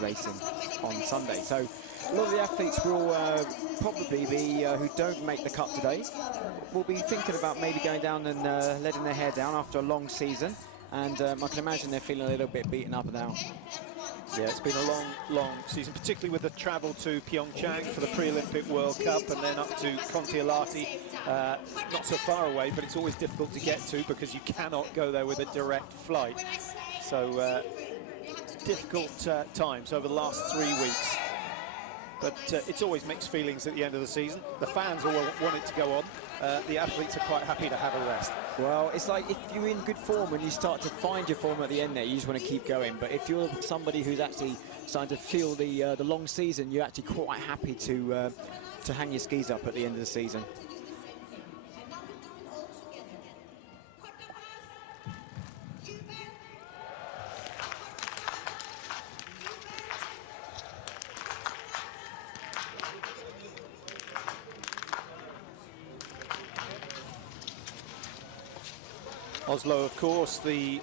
racing on Sunday. So a lot of the athletes will probably be, who don't make the cut today, will be thinking about maybe going down and letting their hair down after a long season. And I can imagine they're feeling a little bit beaten up now. Yeah, it's been a long season, particularly with the travel to Pyeongchang for the pre-Olympic World Cup and then up to Kontiolahti, not so far away, but it's always difficult to get to because you cannot go there with a direct flight. So difficult times over the last 3 weeks. But it's always mixed feelings at the end of the season. The fans all want it to go on. The athletes are quite happy to have a rest. Well, it's like if you're in good form and you start to find your form at the end there, you just want to keep going. But if you're somebody who's actually starting to feel the long season, you're actually quite happy to hang your skis up at the end of the season. Oslo, of course, the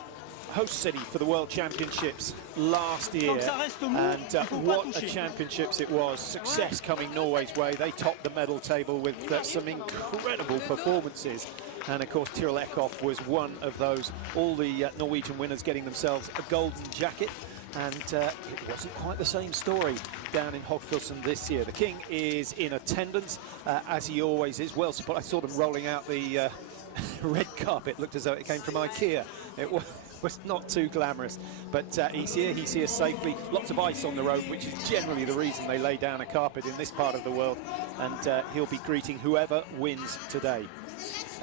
host city for the World Championships last year, and what a championships it was. Success coming Norway's way. They topped the medal table with some incredible performances, and of course Tyrrell Eckhoff was one of those. All the Norwegian winners getting themselves a golden jacket, and it wasn't quite the same story down in Hogfilson this year. The King is in attendance, as he always is. Well, I saw them rolling out the red carpet. Looked as though it came from IKEA. It was not too glamorous, but he's here safely. Lots of ice on the road, which is generally the reason they lay down a carpet in this part of the world, and he'll be greeting whoever wins today.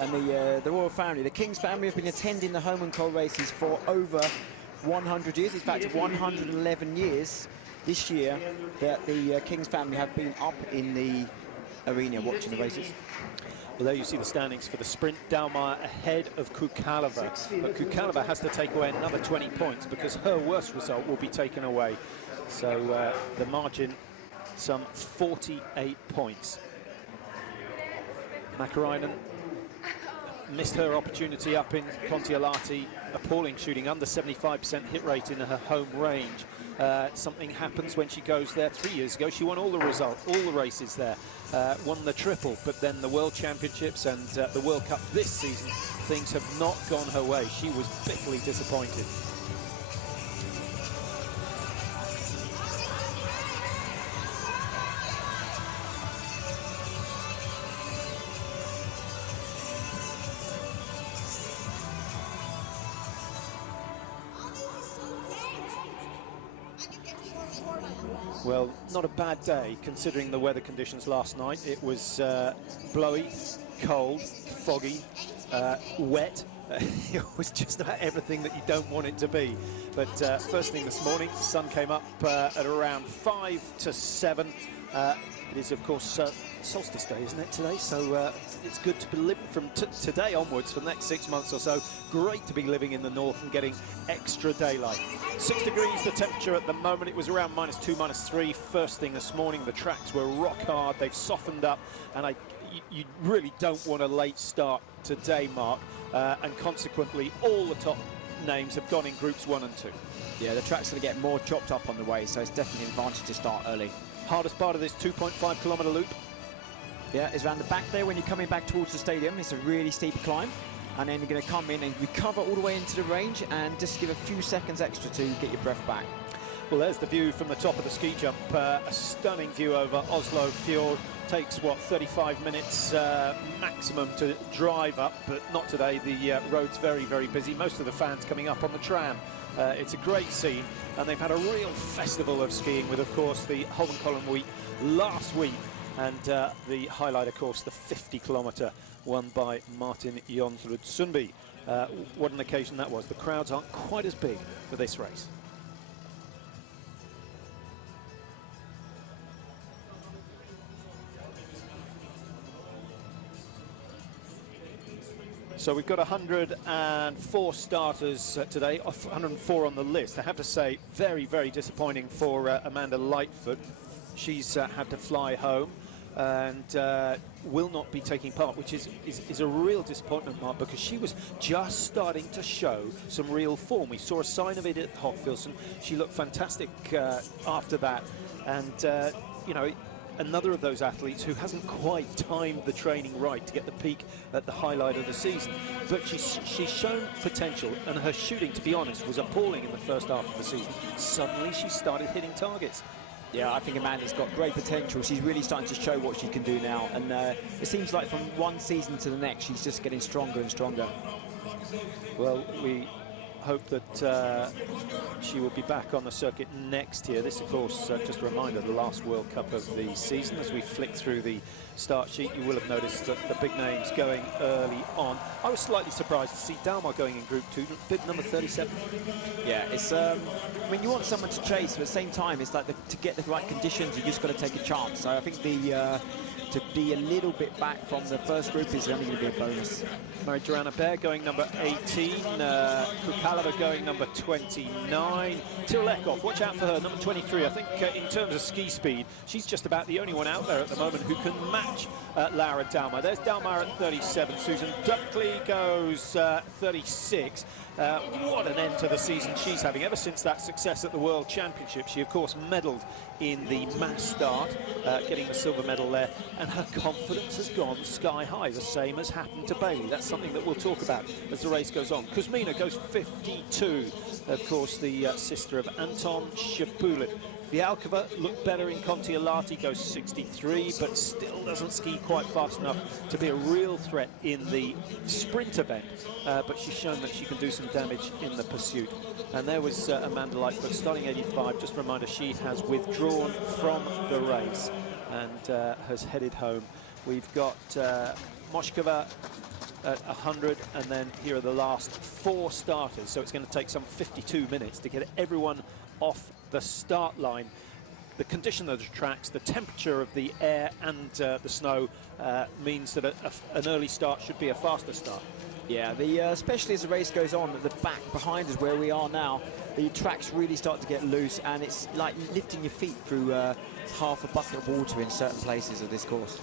And the royal family, the King's family, have been attending the Holmenkollen races for over 100 years. In fact, 111 years this year that the King's family have been up in the arena watching the races. Well, there you see the standings for the sprint. Dalmar ahead of Kukalova, but Kukalova has to take away another 20 points because her worst result will be taken away. So the margin, some 48 points. Makarainen missed her opportunity up in Kontiolahti. Appalling shooting, under 75% hit rate in her home range. Something happens when she goes there. 3 years ago, she won all the races there. Won the triple, but then the World Championships and the World Cup this season, things have not gone her way. She was bitterly disappointed. Well, not a bad day considering the weather conditions last night. It was blowy, cold, foggy, wet. It was just about everything that you don't want it to be. But first thing this morning, the sun came up at around 5 to 7. It is, of course, solstice day, isn't it, today? So it's good to be living from today onwards for the next 6 months or so. Great to be living in the north and getting extra daylight. 6 degrees the temperature at the moment. It was around -2, -3 first thing this morning. The tracks were rock hard. They've softened up, and you really don't want a late start today, Mark. And consequently, all the top names have gone in groups 1 and 2. Yeah, the track's going to get more chopped up on the way, so it's definitely an advantage to start early. Hardest part of this 2.5-kilometre loop. Yeah, it's around the back there when you're coming back towards the stadium. It's a really steep climb, and then you're going to come in and recover all the way into the range and just give a few seconds extra to get your breath back. Well, there's the view from the top of the ski jump. A stunning view over Oslo Fjord. Takes, what, 35 minutes maximum to drive up, but not today. The road's very, very busy. Most of the fans coming up on the tram. It's a great scene, and they've had a real festival of skiing with, of course, the Holmenkollen week last week, and the highlight, of course, the 50-kilometre won by Martin Jonsrud Sundby. What an occasion that was. The crowds aren't quite as big for this race. So we've got 104 starters today, 104 on the list. I have to say, very, very disappointing for Amanda Lightfoot. She's had to fly home. and will not be taking part, which is a real disappointment, Mark, because she was just starting to show some real form. We saw a sign of it at Hogfilson. She looked fantastic after that, and you know, another of those athletes who hasn't quite timed the training right to get the peak at the highlight of the season. But she's shown potential, and her shooting, to be honest, was appalling in the first half of the season. Suddenly she started hitting targets. Yeah, I think Amanda's got great potential. She's really starting to show what she can do now, and it seems like from one season to the next, she's just getting stronger and stronger. Well, we hope that she will be back on the circuit next year. This, of course, just a reminder, the last World Cup of the season. As we flick through the start sheet, you will have noticed that the big names going early on. I was slightly surprised to see Dalmar going in Group 2, bib number 37. Yeah, it's when you want someone to chase, but at the same time, it's like to get the right conditions, you just got to take a chance. So I think to be a little bit back from the first group is only going to be a bonus. Mary-Joanna Bear going number 18, Kukalova going number 29, Tilekov, watch out for her, number 23. I think in terms of ski speed, she's just about the only one out there at the moment who can match Laura Dalmar. There's Dalmar at 37, Susan Duckley goes 36. What an end to the season she's having. Ever since that success at the World Championship, she of course medalled in the mass start, getting the silver medal there, and her confidence has gone sky high, the same as happened to Bailey. That's something that we'll talk about as the race goes on. Kuzmina goes 52, of course the sister of Anton Shapulin. Vialkova looked better in Contiolati, goes 63, but still doesn't ski quite fast enough to be a real threat in the sprint event. But she's shown that she can do some damage in the pursuit. And there was Amanda Lightfoot, starting 85. Just a reminder, she has withdrawn from the race and has headed home. We've got Moshkova at 100, and then here are the last 4 starters. So it's going to take some 52 minutes to get everyone off the start line. The condition of the tracks, the temperature of the air and the snow means that an early start should be a faster start. Yeah, especially as the race goes on, at the back behind us where we are now, the tracks really start to get loose, and it's like lifting your feet through half a bucket of water in certain places of this course.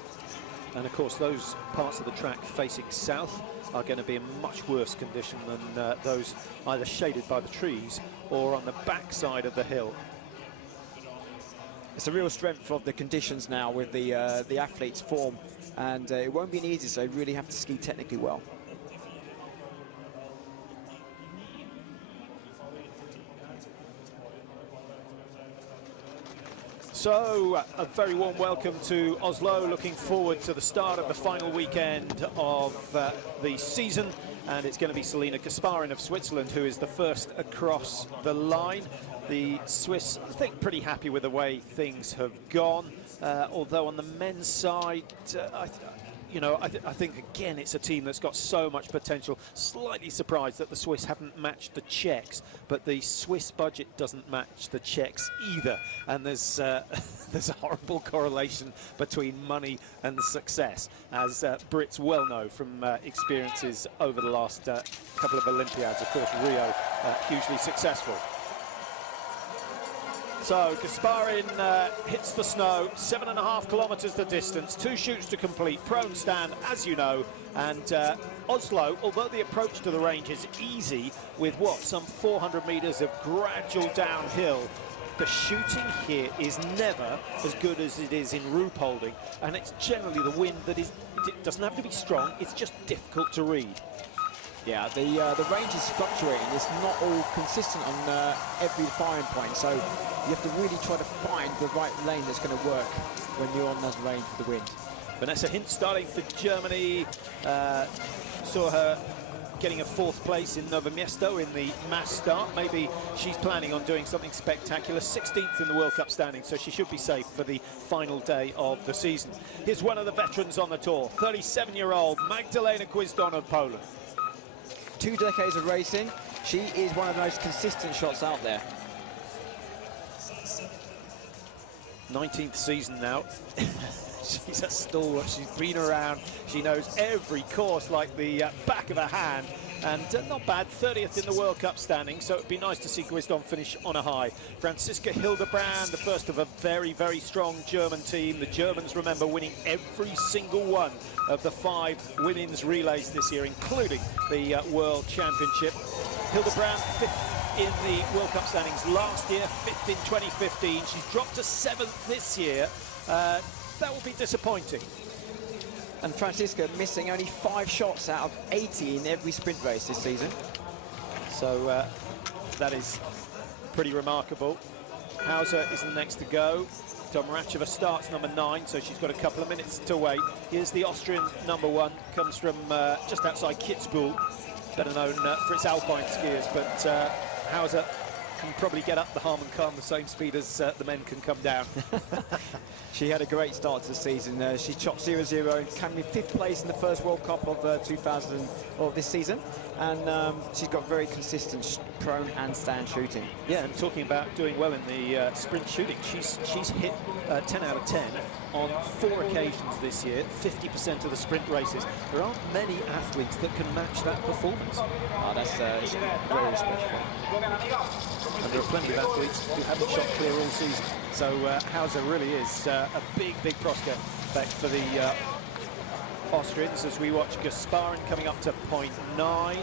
And of course those parts of the track facing south are going to be in much worse condition than those either shaded by the trees or on the backside of the hill. It's a real strength of the conditions now with the athletes' form, and it won't be an easy, so they really have to ski technically well. So, a very warm welcome to Oslo. Looking forward to the start of the final weekend of the season. And it's going to be Selina Gasparin of Switzerland who is the first across the line. The Swiss, I think, pretty happy with the way things have gone. Although on the men's side, I think, again, it's a team that's got so much potential. Slightly surprised that the Swiss haven't matched the Czechs, but the Swiss budget doesn't match the Czechs either. And there's a horrible correlation between money and success, as Brits well know from experiences over the last couple of Olympiads. Of course, Rio, hugely successful. So Gasparin hits the snow, 7.5 kilometres the distance, 2 chutes to complete, prone stand, as you know, and Oslo, although the approach to the range is easy with some 400 metres of gradual downhill, the shooting here is never as good as it is in Ruhpolding, and it's generally the wind that it doesn't have to be strong, it's just difficult to read. Yeah, the range is fluctuating. It's not all consistent on every firing point, so you have to really try to find the right lane that's going to work when you're on that range with the wind. Vanessa Hint starting for Germany. Saw her getting a 4th place in Novo Miesto in the mass start. Maybe she's planning on doing something spectacular. 16th in the World Cup standing, so she should be safe for the final day of the season. Here's one of the veterans on the tour, 37-year-old Magdalena Quizdon of Poland. 2 decades of racing, she is one of the most consistent shots out there. 19th season now. She's a stalwart, she's been around, she knows every course like the back of her hand, and not bad, 30th in the World Cup standing, so it'd be nice to see Guisdon finish on a high. Franziska Hildebrand, the first of a very, very strong German team. The Germans, remember, winning every single one of the 5 women's relays this year, including the World Championship. Hildebrand, 5th in the World Cup standings last year, 5th in 2015. She's dropped to 7th this year. That will be disappointing. And Franziska missing only 5 shots out of 80 in every sprint race this season. So that is pretty remarkable. Hauser is the next to go. Domracheva starts number 9, so she's got a couple of minutes to wait. Here's the Austrian number 1, comes from just outside Kitzbühel, better known for its alpine skiers, but Hauser can probably get up the Holmenkollen the same speed as the men can come down. She had a great start to the season. She chopped 0-0 and came in 5th place in the first World Cup of this season, and she's got very consistent prone and stand shooting. Yeah, and talking about doing well in the sprint shooting, she's hit 10 out of 10 on 4 occasions this year, 50% of the sprint races. There aren't many athletes that can match that performance. Oh, that's very respectful. And there are plenty of athletes who haven't shot clear all season. So Hauser really is a big prospect for the Austrians as we watch Gasparin coming up to 0.9.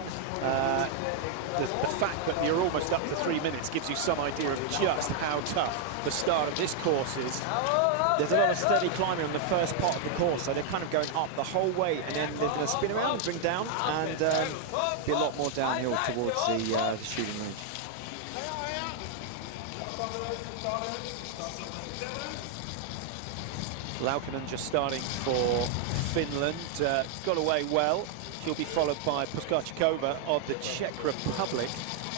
The fact that you're almost up to 3 minutes gives you some idea of just how tough the start of this course is. There's a lot of steady climbing on the first part of the course, so they're kind of going up the whole way, and then they're going to spin around and bring down, and be a lot more downhill towards the shooting range. Laukkanen just starting for Finland, got away well. She'll be followed by Puskachkova of the Czech Republic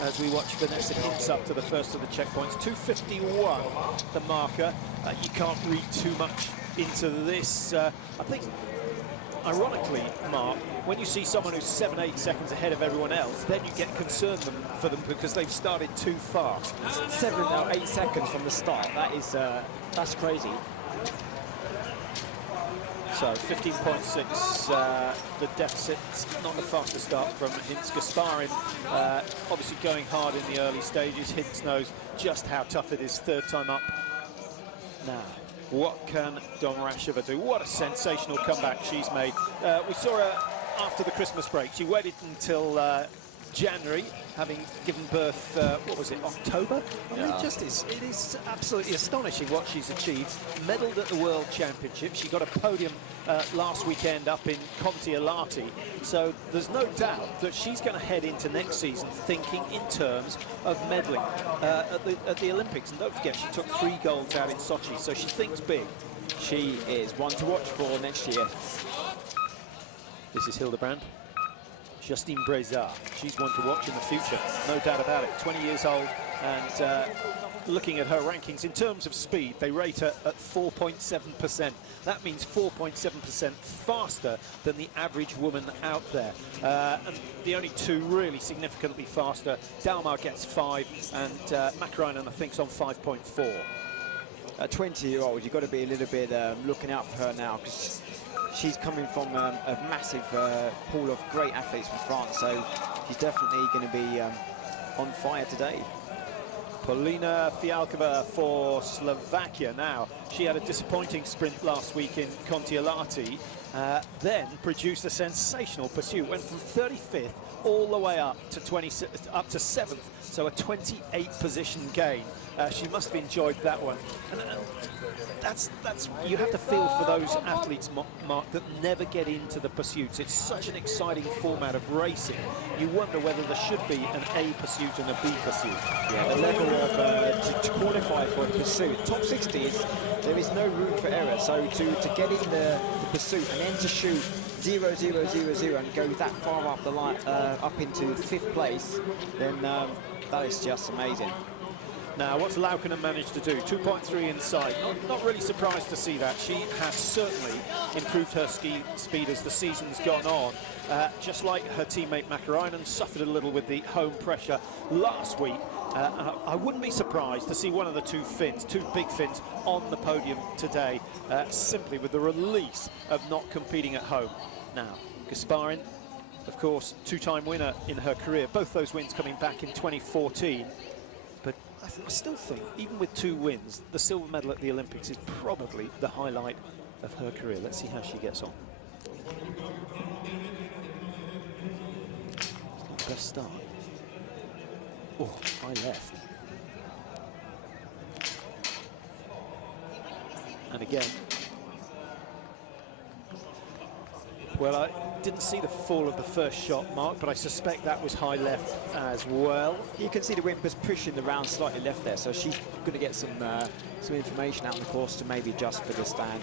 as we watch Vanessa Hintz up to the first of the checkpoints. 2:51, the marker. You can't read too much into this. I think, ironically, Mark, when you see someone who's 7-8 seconds ahead of everyone else, then you get concerned for them because they've started too fast. 7 or 8 seconds from the start. That's crazy. So 15.6, the deficit, not the fastest start from Hintz. Gasparin, obviously going hard in the early stages. Hintz knows just how tough it is, 3rd time up. Now, what can Domracheva do? What a sensational comeback she's made. We saw her after the Christmas break. She waited until January, having given birth, what was it, October? I mean, it is absolutely astonishing what she's achieved. Medalled at the World Championship. She got a podium last weekend up in Kontiolahti. So there's no doubt that she's going to head into next season thinking in terms of medaling at the Olympics. And don't forget, she took 3 golds out in Sochi, so she thinks big. She is one to watch for next year. This is Hildebrand. Justine Brezard, she's one to watch in the future, no doubt about it. 20 years old, and looking at her rankings in terms of speed, they rate her at 4.7%. That means 4.7% faster than the average woman out there. And the only 2 really significantly faster, Dalmar gets 5, and Makarainen, I think, is on 5.4. A 20-year-old, you've got to be a little bit looking out for her now, because she's coming from a massive pool of great athletes from France, so she's definitely going to be on fire today. Polina Fialkova for Slovakia. Now, she had a disappointing sprint last week in Kontiolahti, then produced a sensational pursuit, went from 35th all the way up to 7th, so a 28 position gain. She must have enjoyed that one. And that's you have to feel for those athletes, Mark, that never get into the pursuits. It's such an exciting format of racing. You wonder whether there should be an A pursuit and a B pursuit. Yeah, the level of to qualify for a pursuit, top 60 there is no room for error. So to get in the pursuit and then to shoot 0, 0, 0, 0 and go that far up the line, up into 5th place, then that is just amazing. Now, what's Laukkanen managed to do? 2.3 inside. Not really surprised to see that. She has certainly improved her speed as the season's gone on. Just like her teammate Makarainen, suffered a little with the home pressure last week. I wouldn't be surprised to see one of the 2 big Finns, on the podium today, simply with the release of not competing at home. Now, Gasparin, Of course, two-time winner in her career, both those wins coming back in 2014. But I still think, even with 2 wins, the silver medal at the Olympics is probably the highlight of her career. Let's see how she gets on. It's not the best start. Oh, high left. And again. Well, I didn't see the fall of the first shot, Mark, but I suspect that was high left as well. You can see the Whimpers pushing the round slightly left there, so she's going to get some information out on the course to maybe adjust for the stand.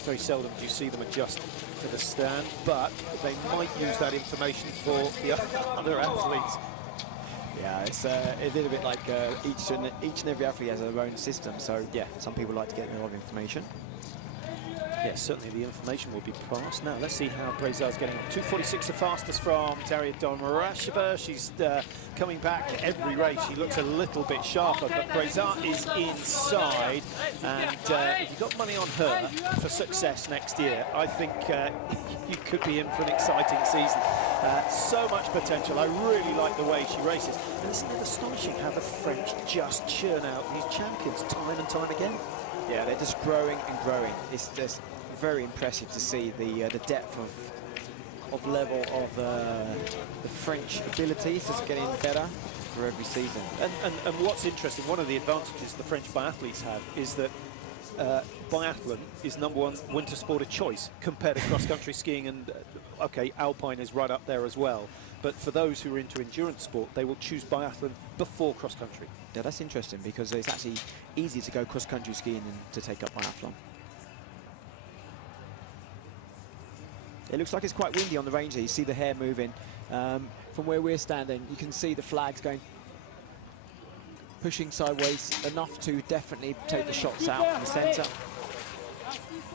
Very seldom do you see them adjust for the stand, but they might use that information for the other athletes. Yeah, it's a little bit like each and every athlete has their own system, so yeah, some people like to get a lot of information. Yes, certainly the information will be passed. Now, let's see how Brezard's getting on. 2:46, the fastest from Daria Domarasheva. She's coming back every race. She looks a little bit sharper, but Brezard is inside. And if you've got money on her for success next year, I think you could be in for an exciting season. So much potential. I really like the way she races. And isn't it astonishing how the French just churn out these champions time and time again? Yeah, they're just growing and growing. It's just very impressive to see the depth of level of the French abilities just getting better for every season. And what's interesting, one of the advantages the French biathletes have is that biathlon is #1 winter sport of choice compared to cross-country skiing, and okay, alpine is right up there as well. But for those who are into endurance sport, they will choose biathlon before cross-country. Yeah, that's interesting because it's actually easy to go cross-country skiing than to take up biathlon. It looks like it's quite windy on the range here. You see the hair moving. From where we're standing, you can see the flags going, pushing sideways enough to definitely take the shots out from the centre.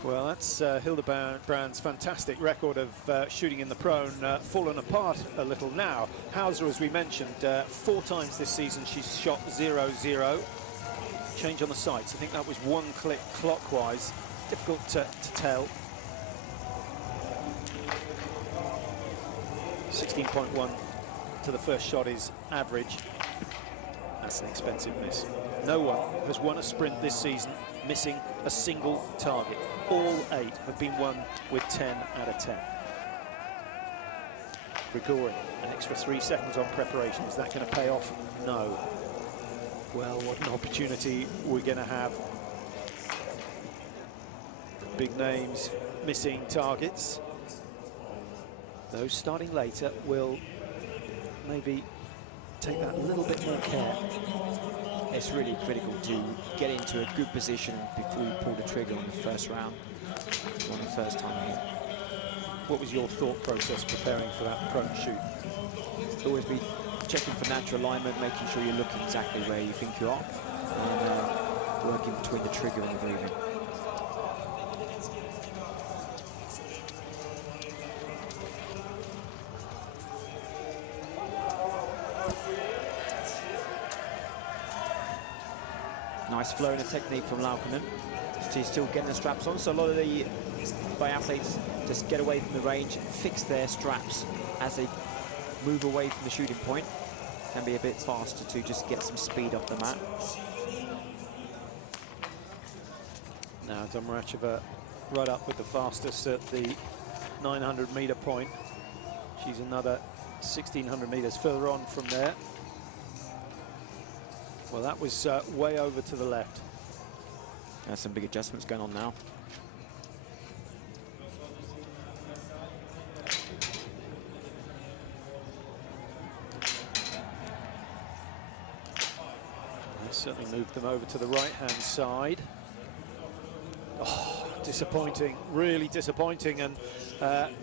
Well, that's Hildebrand's fantastic record of shooting in the prone fallen apart a little now. Hauser, as we mentioned, 4 times this season she's shot 0-0. Change on the sights. I think that was 1 click clockwise. Difficult to tell. 16.1 to the first shot is average. That's an expensive miss. No one has won a sprint this season missing a single target. All 8 have been won with 10 out of 10. Grigori, an extra 3 seconds on preparation. Is that going to pay off? No. Well, what an opportunity we're going to have. Big names missing targets. Those starting later will maybe take that a little bit more care. It's really critical to get into a good position before you pull the trigger on the first round, on the first time here. What was your thought process preparing for that prone shoot? Always be checking for natural alignment, making sure you're looking exactly where you think you are, and working between the trigger and the breathing. Nice flow and a technique from Laukkonen. She's still getting the straps on, so a lot of the biathletes just get away from the range, fix their straps as they move away from the shooting point. Can be a bit faster to just get some speed off the mat. Now Domarasheva right up with the fastest at the 900-meter point. She's another 1,600 meters further on from there. Well, that was way over to the left. There's some big adjustments going on now. Certainly moved them over to the right-hand side. Oh, disappointing, really disappointing. And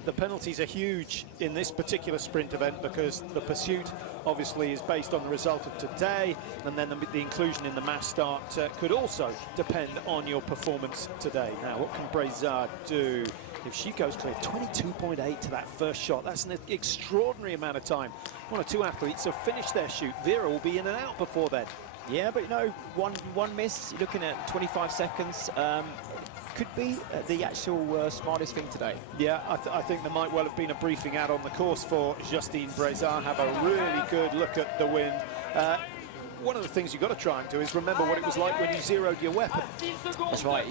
the penalties are huge in this particular sprint event because the pursuit obviously is based on the result of today, and then the inclusion in the mass start could also depend on your performance today. Now, what can Brezard do? If she goes clear, 22.8 to that first shot, that's an extraordinary amount of time. 1 or 2 athletes have finished their shoot. Vera will be in and out before then. Yeah, but you know, one miss, you're looking at 25 seconds. could be the actual smartest thing today. Yeah, I think there might well have been a briefing out on the course for Justine Brezard. Have a really good look at the wind. One of the things you've got to try and do is remember what it was like when you zeroed your weapon. That's right.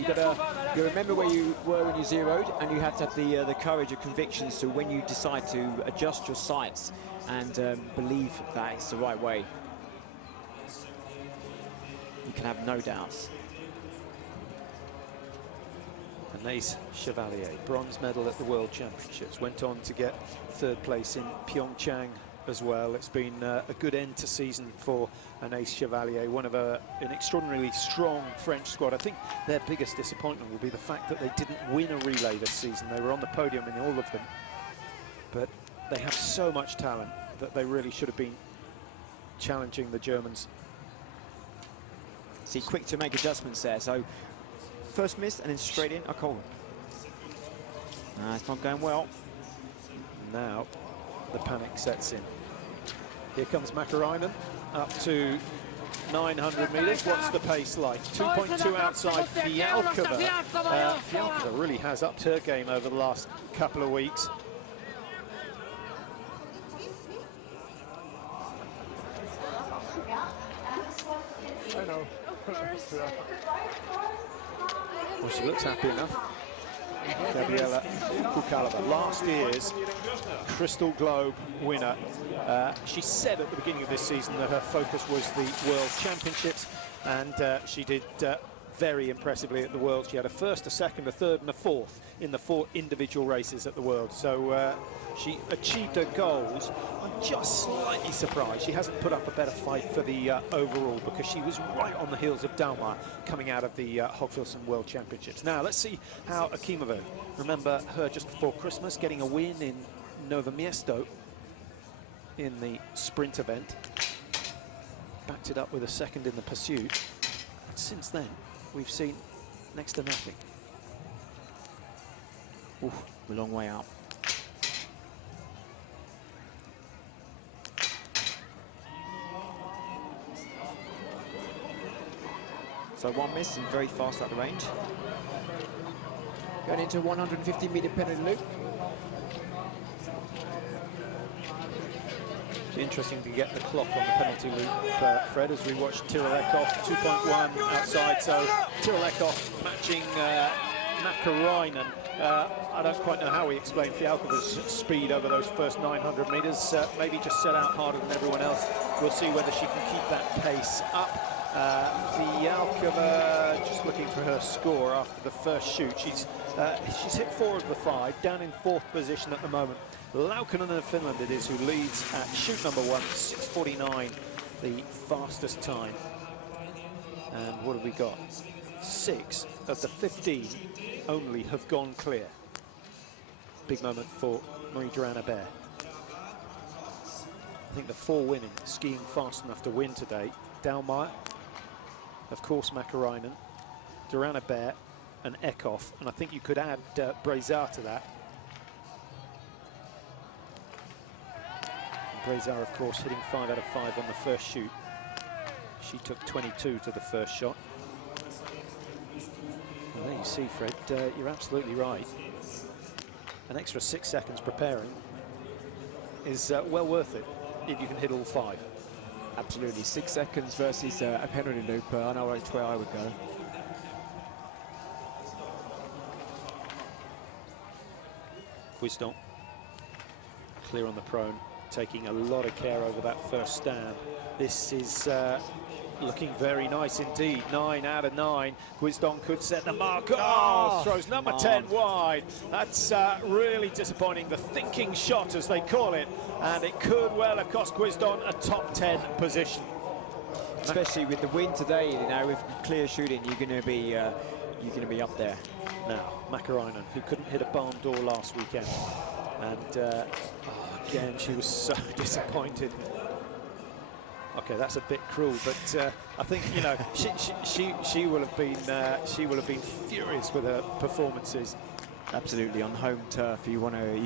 You remember where you were when you zeroed, and you have to have the courage of convictions to when you decide to adjust your sights and believe that it's the right way. You can have no doubts. Anaïs Chevalier, bronze medal at the World Championships, went on to get 3rd place in Pyeongchang as well. It's been a good end to season for Anaïs Chevalier, one of an extraordinarily strong French squad. I think their biggest disappointment will be the fact that they didn't win a relay this season. They were on the podium in all of them, but they have so much talent that they really should have been challenging the Germans. See, quick to make adjustments there. So first miss and then straight in. Holmenkollen. It's not going well. Now the panic sets in. Here comes Mäkäräinen up to 900 metres. What's the pace like? 2.2 outside Fialkova. Fialkova really has upped her game over the last couple of weeks. I know. Well, she looks happy enough. Gabriela Kukalova, last year's Crystal Globe winner. She said at the beginning of this season that her focus was the World Championships, and she did very impressively at the World. She had a 1st, a 2nd, a 3rd and a 4th in the 4 individual races at the World. So she achieved her goals. I'm just slightly surprised she hasn't put up a better fight for the overall, because she was right on the heels of Dalmar coming out of the Hogfilson World Championships. Now let's see how Akimova, remember her just before Christmas, getting a win in Novo Miesto in the sprint event. Backed it up with a 2nd in the pursuit. And since then, we've seen next to nothing. Ooh, a long way out. So one miss and very fast out the range. Going into 150-metre penalty loop. Interesting to get the clock on the penalty loop, Fred, as we watch Tyrolekov 2.1 outside. So Tyrolekov matching Mäkäräinen. I don't quite know how we explain Fialkova's speed over those first 900 metres. Maybe just set out harder than everyone else. We'll see whether she can keep that pace up. Fialkova just looking for her score after the first shoot. She's hit 4 of the 5, down in 4th position at the moment. Laukkanen of Finland it is who leads at shoot number 1, 6:49, the fastest time. And what have we got? 6 of the 15 only have gone clear. Big moment for Marie-Johanne Hebert. I think the 4 winning, skiing fast enough to win today. Dalmar, of course Mäkäräinen, Duran Hebert and Eckhoff, and I think you could add Brezard to that. Brezard, of course, hitting 5 out of 5 on the first shoot. She took 22 to the first shot. And there you see, Fred, you're absolutely right. An extra 6 seconds preparing is well worth it if you can hit all 5. Absolutely, 6 seconds versus a penalty loop. I know that's where I would go. Wisdom, clear on the prone, taking a lot of care over that first stand. This is looking very nice indeed. 9 out of 9. Guisdon could set the mark. Oh, throws number 10 wide. That's really disappointing. The thinking shot, as they call it, and it could well have cost Guisdon a top 10 position. Especially with the wind today, you know, with clear shooting, you're going to be up there. Now, Mäkäräinen, who couldn't hit a barn door last weekend, and again, she was so disappointed. Okay, that's a bit cruel, but I think, you know, she will have been furious with her performances. Absolutely, on home turf, you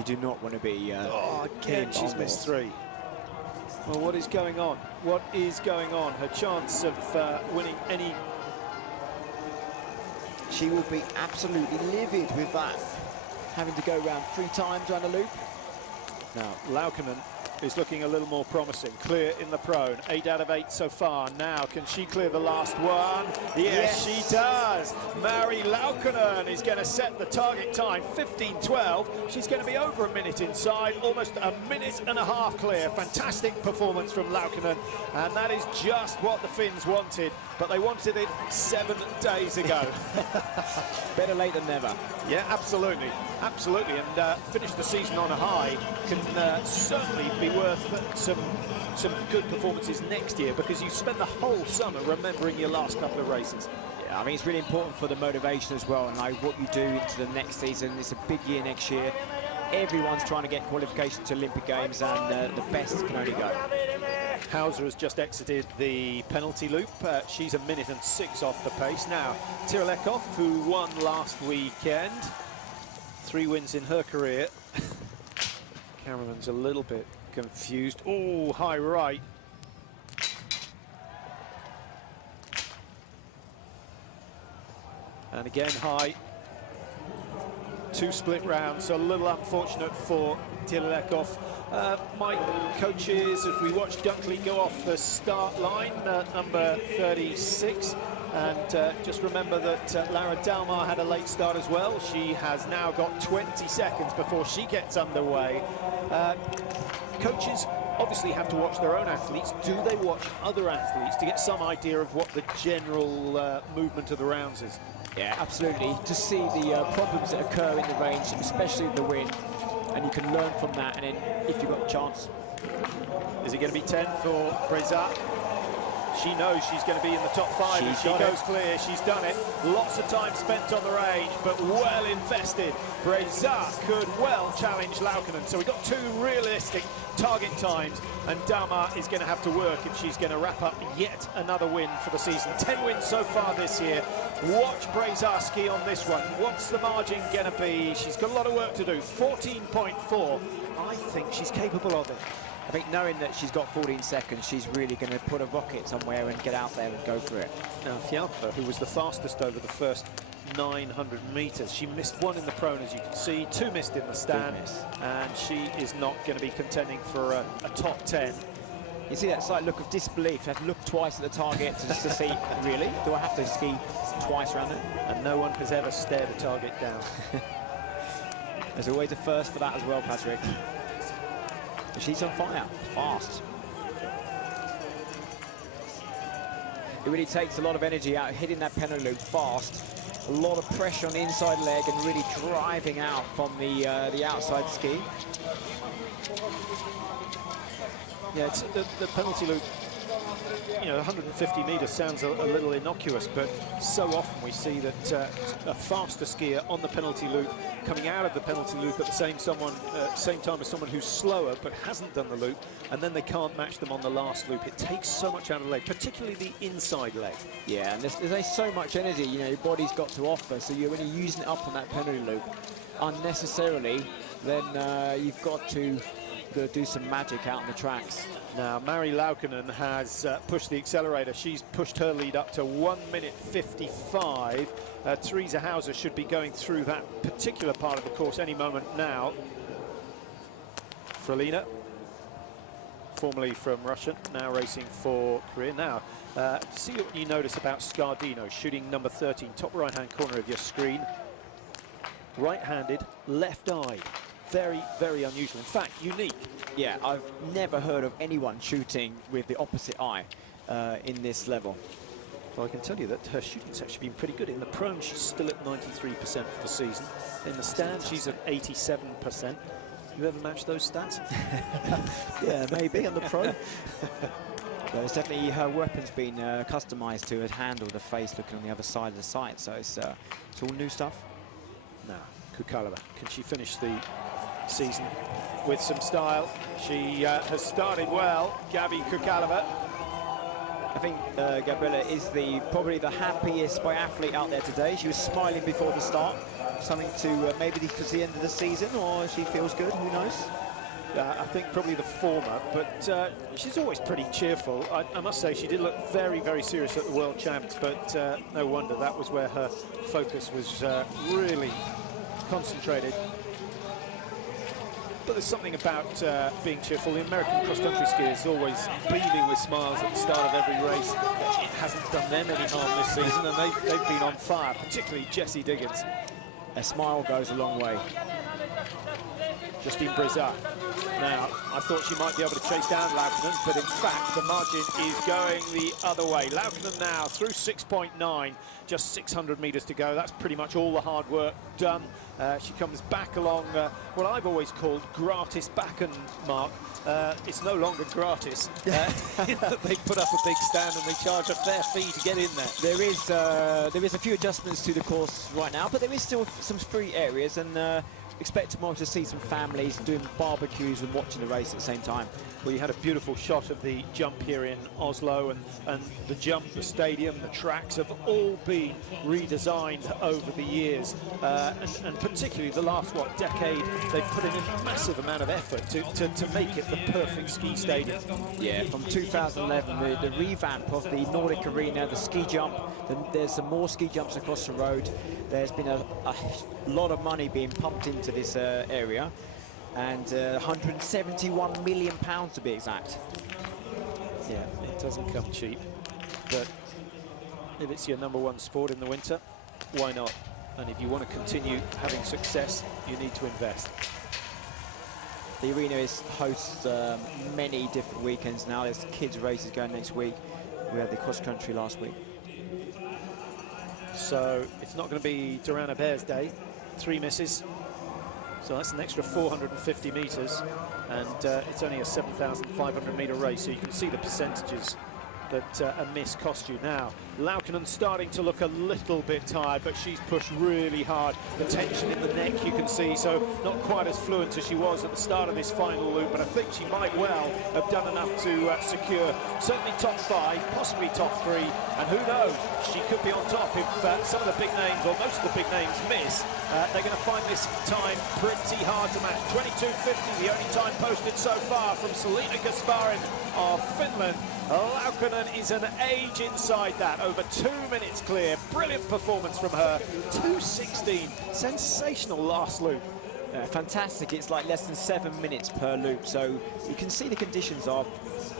do not want to be. Again, she's missed 3. Well, what is going on? What is going on? Her chance of winning any. she will be absolutely livid with that, having to go around 3 times around the loop. Now, Laukkanen is looking a little more promising. Clear in the prone, 8 out of 8 so far. Now, can she clear the last one? Yes, she does. Mari Laukkanen is going to set the target time, 15:12. She's going to be over a minute inside, almost a minute and a half clear. Fantastic performance from Laukkanen, and that is just what the Finns wanted, but they wanted it 7 days ago. Better late than never. Yeah, absolutely, absolutely, and finish the season on a high can certainly be worth some good performances next year, because you spend the whole summer remembering your last couple of races. Yeah, I mean, it's really important for the motivation as well, and like what you do into the next season. It's a big year next year. Everyone's trying to get qualification to Olympic Games, and the best can only go. Hauser has just exited the penalty loop. She's a minute and 6 off the pace. Now, Tiralekov, who won last weekend, 3 wins in her career. Cameraman's a little bit confused. Oh, high right. And again, high. 2 split rounds, so a little unfortunate for Tiralekov. My coaches, as we watched Dunkley go off the start line, number 36, and just remember that Lara Dalmar had a late start as well. She has now got 20 seconds before she gets underway. Coaches obviously have to watch their own athletes. Do they watch other athletes to get some idea of what the general movement of the rounds is? Yeah, absolutely. To see the problems that occur in the range, especially in the wind, and you can learn from that, and then if you've got a chance. Is it going to be 10 for Breza? She knows she's going to be in the top 5. She goes clear. She's done it. Lots of time spent on the range, but well invested. Breza could well challenge Laukkanen. So we've got 2 realistic target times, and Dalmar is going to have to work if she's going to wrap up yet another win for the season. 10 wins so far this year. Watch Breza ski on this one. What's the margin going to be? She's got a lot of work to do. 14.4. I think she's capable of it. I think knowing that she's got 14 seconds, she's really going to put a rocket somewhere and get out there and go for it. Now, Fjalkva, who was the fastest over the first 900 metres, she missed 1 in the prone, as you can see, 2 missed in the stand, and she is not going to be contending for a top 10. You see that slight look of disbelief. I have to look twice at the target just to see, really? Do I have to ski twice around it? And no one has ever stared a target down. There's always a first for that as well, Patrick. She's on fire, fast. It really takes a lot of energy out, hitting that penalty loop fast. A lot of pressure on the inside leg and really driving out from the outside ski. Yeah, it's the penalty loop, you know, 150 metres sounds a little innocuous, but so often we see that a faster skier on the penalty loop coming out of the penalty loop at the same time as someone who's slower but hasn't done the loop, and then they can't match them on the last loop. It takes so much out of the leg, particularly the inside leg. Yeah, and there's so much energy, you know, your body's got to offer, so when you're using it up on that penalty loop unnecessarily, then you've got to do some magic out on the tracks. Now, Mari Laukkanen has pushed the accelerator. She's pushed her lead up to 1 minute 55. Theresa Hauser should be going through that particular part of the course any moment now. Fralina, formerly from Russia, now racing for Korea. Now, see what you notice about Scardino, shooting number 13, top right-hand corner of your screen. Right-handed, left-eyed. Very, very unusual. In fact, unique. Yeah, I've never heard of anyone shooting with the opposite eye in this level. Well, I can tell you that her shooting's actually been pretty good. In the prone, she's still at 93% for the season. In the stand, she's at 87%. You ever match those stats? Yeah, maybe on the pro. But it's definitely her weapon's been customised to handle the face looking on the other side of the sight, so it's all new stuff. Now, Kukalova, can she finish the season with some style? She has started well, Gabi Kukalova. I think Gabriela is probably the happiest biathlete out there today. She was smiling before the start. Something to maybe because the end of the season, or she feels good, who knows? I think probably the former, but she's always pretty cheerful. I must say she did look very, very serious at the World Champs, but no wonder that was where her focus was really concentrated. But there's something about being cheerful. The American cross-country skiers always beaming with smiles at the start of every race. It hasn't done them any harm this season, and they've been on fire, particularly Jessie Diggins. A smile goes a long way. Justine Brizard. Now, I thought she might be able to chase down Laukkanen, but in fact, the margin is going the other way. Laukkanen now through 6.9, just 600 metres to go. That's pretty much all the hard work done. She comes back along what I've always called gratis backen, Mark. It's no longer gratis. They put up a big stand and they charge a fair fee to get in there. There is a few adjustments to the course right now, but there is still some free areas, and expect tomorrow to see some families doing barbecues and watching the race at the same time. Well, you had a beautiful shot of the jump here in Oslo, and the jump, the stadium, the tracks have all been redesigned over the years, and particularly the last, decade, they've put in a massive amount of effort to make it the perfect ski stadium. Yeah, from 2011, the revamp of the Nordic Arena, the ski jump, there's some more ski jumps across the road. There's been a lot of money being pumped into this area, and 171 million pounds to be exact. Yeah, it doesn't come cheap, but if it's your #1 sport in the winter, why not? And if you want to continue having success, you need to invest. The arena hosts many different weekends now. There's kids races going next week. We had the cross country last week. So it's not going to be Durana Bears Day. 3 misses. So that's an extra 450 metres, and it's only a 7,500 metre race, so you can see the percentages that a miss cost you. Now, Laukkanen starting to look a little bit tired, but she's pushed really hard. The tension in the neck you can see, so not quite as fluent as she was at the start of this final loop, but I think she might well have done enough to secure certainly top 5, possibly top 3, and who knows, she could be on top if some of the big names, or most of the big names, miss. They're going to find this time pretty hard to match. 22.50, the only time posted so far from Selina Gasparin of Finland. Laukkanen is an age inside that, over 2 minutes clear. Brilliant performance from her. 2.16, sensational last loop. Fantastic, it's like less than 7 minutes per loop, so you can see the conditions are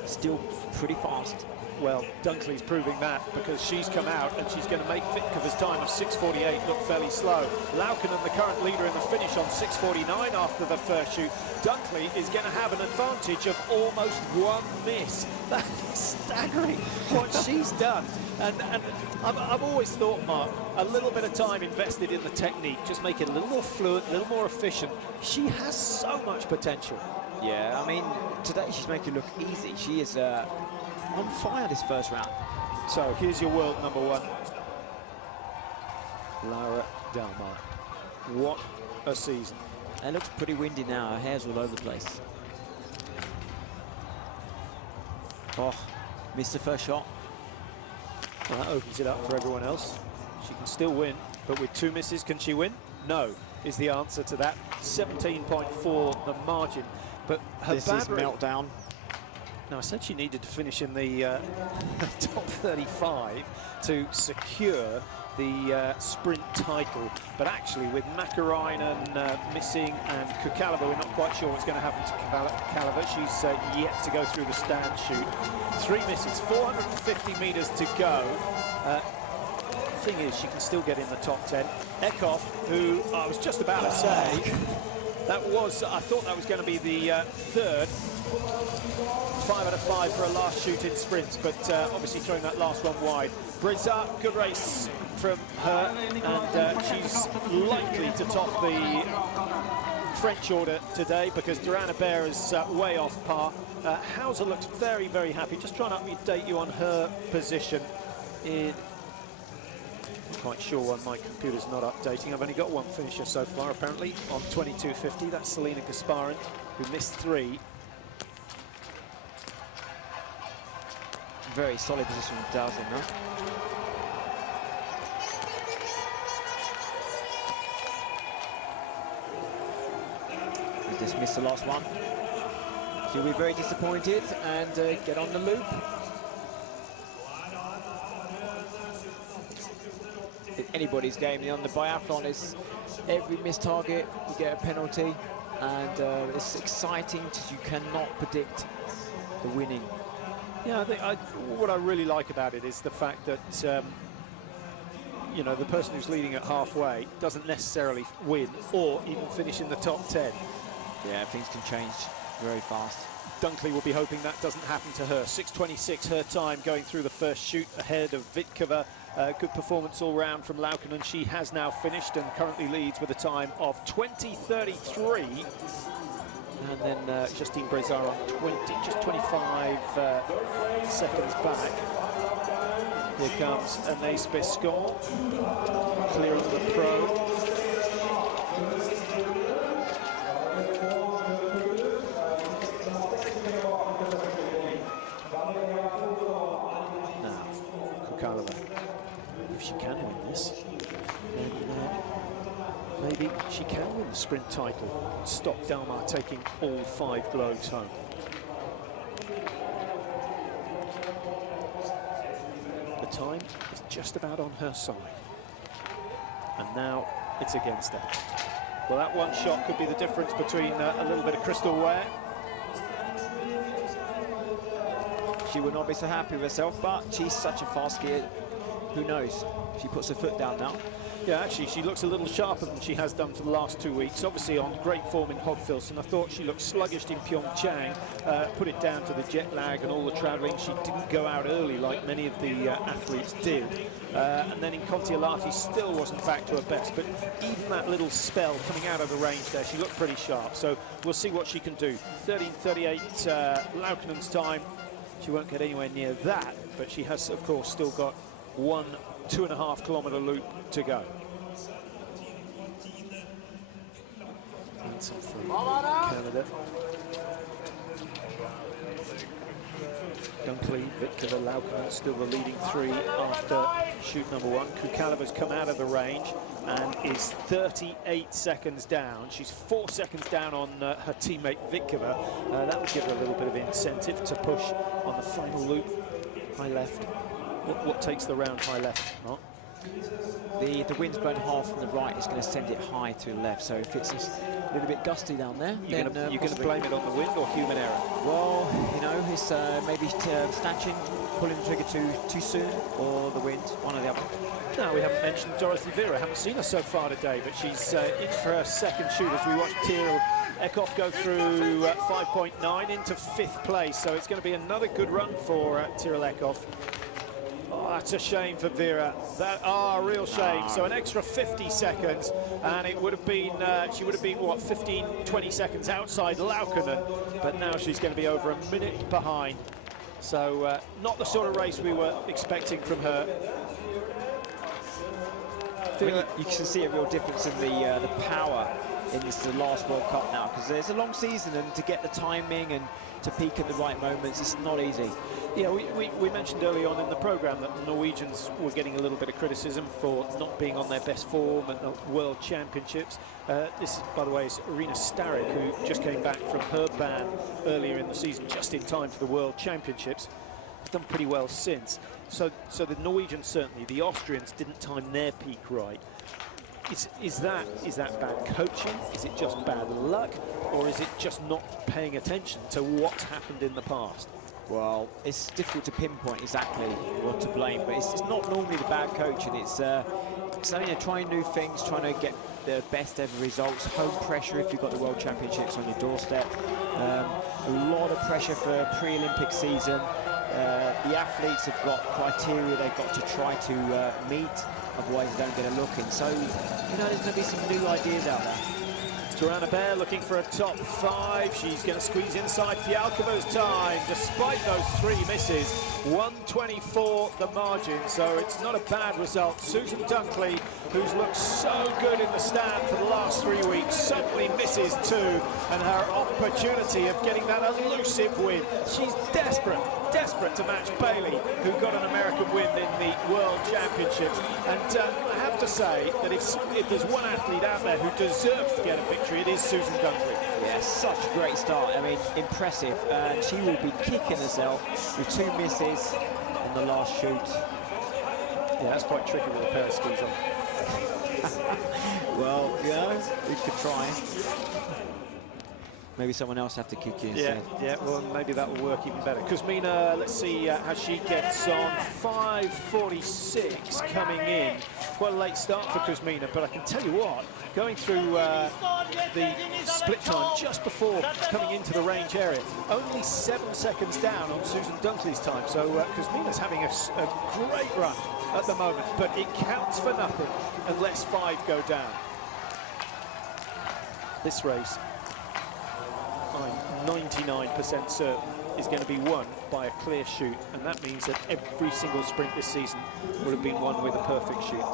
still pretty fast. Well, Dunkley's proving that, because she's come out and she's going to make Vitkova's time of 6.48 look fairly slow. Laukkanen, the current leader in the finish, on 6.49 after the first shoot. Dunkley is going to have an advantage of almost 1 miss. That is staggering what she's done. And I've always thought, Mark, a little bit of time invested in the technique, just make it a little more fluent, a little more efficient. She has so much potential. Yeah, I mean, today she's making it look easy. She is on fire this first round. So here's your world #1, Laura Dalmar. What a season. It looks pretty windy now. Her hair's all over the place. Oh, missed the first shot. Well, that opens it up for everyone else. She can still win, but with 2 misses, can she win? No, is the answer to that. 17.4 the margin. But her this is meltdown. Now, I said she needed to finish in the top 35 to secure the sprint title, but actually with Mäkäräinen missing and Kukalova, we're not quite sure what's going to happen to Kukalova. She's yet to go through the stand shoot. 3 misses, 450 metres to go. The thing is, she can still get in the top 10. Ekhoff, who I was just about to say, I thought that was going to be the third. 5 out of 5 for a last shoot in sprints, but obviously throwing that last one wide. Brizard, good race from her, and she's likely to top the French order today, because Durana Bear is way off par. Hauser looks very, very happy. Just trying to update you on her position. I'm quite sure why my computer's not updating. I've only got 1 finisher so far, apparently, on 22.50. That's Selina Gasparin, who missed 3. Very solid position from Dowsing, no? Just missed the last one. She'll be very disappointed and get on the loop. It's anybody's game. On the biathlon, is every missed target, you get a penalty. And it's exciting because you cannot predict the winning. Yeah, what I really like about it is the fact that, you know, the person who's leading at halfway doesn't necessarily win or even finish in the top 10. Yeah, things can change very fast. Dunkley will be hoping that doesn't happen to her. 6:26 her time going through the first shoot ahead of Vitkova. Good performance all round from Laukkanen. She has now finished and currently leads with a time of 20:33. And then Justine Brezard on just 25 seconds back. Here comes Anaïs Bescon, clear of the pro. If she can win this, then maybe she can win the sprint title. Stop Dalmar taking all 5 globes home. The time is just about on her side. And now it's against her. Well, that one shot could be the difference between a little bit of crystal wear. She will not be so happy with herself, but she's such a fast skier. Who knows? She puts her foot down now. Yeah, actually, she looks a little sharper than she has done for the last 2 weeks. Obviously on great form in Hogfilson. I thought she looked sluggish in Pyeongchang. Put it down to the jet lag and all the travelling. She didn't go out early like many of the athletes did. And then in Kontiolahti still wasn't back to her best. But even that little spell coming out of the range there, she looked pretty sharp. So we'll see what she can do. 13:38 Laukkanen's time. She won't get anywhere near that, but she has, of course, still got 1 2.5 kilometre loop to go. And some from Canada. Dunkley, Vitkova, Laukkanen still the leading 3 after shoot number 1. Kukaleva's come out of the range and is 38 seconds down. She's 4 seconds down on her teammate Vitkova. That will give her a little bit of incentive to push on the final loop. High left. What takes the round high left, Mark? The wind's blown hard from the right. It's going to send it high to the left. So if it's a little bit gusty down there, you're going to blame it on the wind or human error? Well, you know, it's maybe snatching, pulling the trigger too soon, or the wind, one or the other. No, we haven't mentioned Dorothy Vera. Haven't seen her so far today, but she's in for her second shoot as we watch Tyrrell Eckhoff go through 5.9 into 5th place. So it's going to be another good run for Tyrrell Eckhoff. Oh, that's a shame for Vera. Real shame. So an extra 50 seconds, and it would have been, she would have been, what, 15, 20 seconds outside Laukkanen, but now she's going to be over a minute behind. So not the sort of race we were expecting from her. I mean, you can see a real difference in the power in this last World Cup now, because there's a long season, and to get the timing and to peak at the right moments, it's not easy. Yeah, we mentioned early on in the programme that the Norwegians were getting a little bit of criticism for not being on their best form at the World Championships. This, by the way, is Irina Starek, who just came back from her ban earlier in the season, just in time for the World Championships. Done pretty well since. So the Norwegians, certainly, the Austrians didn't time their peak right. Is that bad coaching? Is it just bad luck? Or is it just not paying attention to what's happened in the past? Well, it's difficult to pinpoint exactly what to blame, but it's not normally the bad coaching. It's trying new things, trying to get the best ever results. Home pressure if you've got the World Championships on your doorstep. A lot of pressure for a pre-Olympic season. The athletes have got criteria they've got to try to meet, otherwise they don't get a look in. So, you know, there's going to be some new ideas out there. Joanna Baer looking for a top 5. She's going to squeeze inside Fialkova's time. Despite those 3 misses, 124 the margin, so it's not a bad result. Susan Dunkley, who's looked so good in the stand for the last 3 weeks, suddenly misses 2, and her opportunity of getting that elusive win. She's desperate to match Bailey, who got an American win in the World Championships. And I have to say that if there's one athlete out there who deserves to get a victory, it is Susan Dunkley. Yeah, such a great start. I mean, impressive. And she will be kicking herself with 2 misses on the last shoot. Yeah, that's quite tricky with a pair of skis on. Well, you know, we could try. Maybe someone else have to kick you instead. Yeah, well, maybe that will work even better. Kuzmina, let's see how she gets on. 5:46 coming in. Quite a late start for Kuzmina, but I can tell you what, going through the split time just before coming into the range area, only 7 seconds down on Susan Dunkley's time. So Kuzmina's having a great run at the moment, but it counts for nothing unless 5 go down. This race, I'm 99% certain, is going to be won by a clear shoot, and that means that every single sprint this season would have been won with a perfect shoot.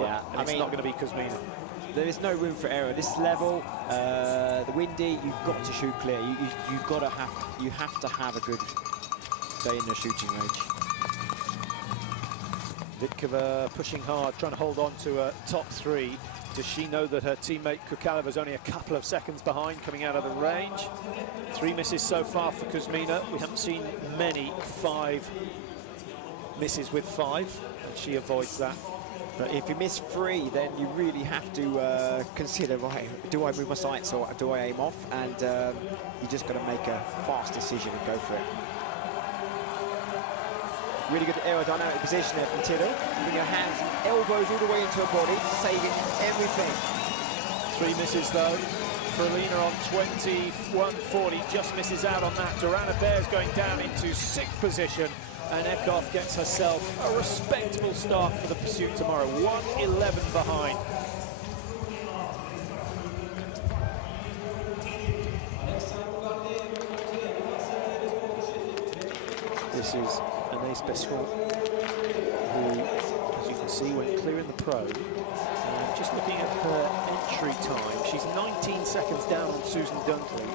Yeah, and it's not going to be Kuzmina. There is no room for error. This level, the windy, you've got to shoot clear. You have to have a good day in the shooting range. Vitkova pushing hard, trying to hold on to a top 3. Does she know that her teammate Kukaleva is only a couple of seconds behind coming out of the range? 3 misses so far for Kuzmina. We haven't seen many 5 misses with 5, and she avoids that. But if you miss 3, then you really have to consider, right, do I move my sights or do I aim off? And you just got to make a fast decision and go for it. Really good aerodynamic position there from Tittle. Putting her hands and elbows all the way into her body, saving everything. 3 misses though. Frelina on 21.40, just misses out on that. Durana Bear's going down into 6th position, and Eckhoff gets herself a respectable start for the pursuit tomorrow. 1:11 behind. This is Anaïs Besson, who, as you can see, went clear in the pro. Just looking at her entry time, she's 19 seconds down on Susan Dunkley,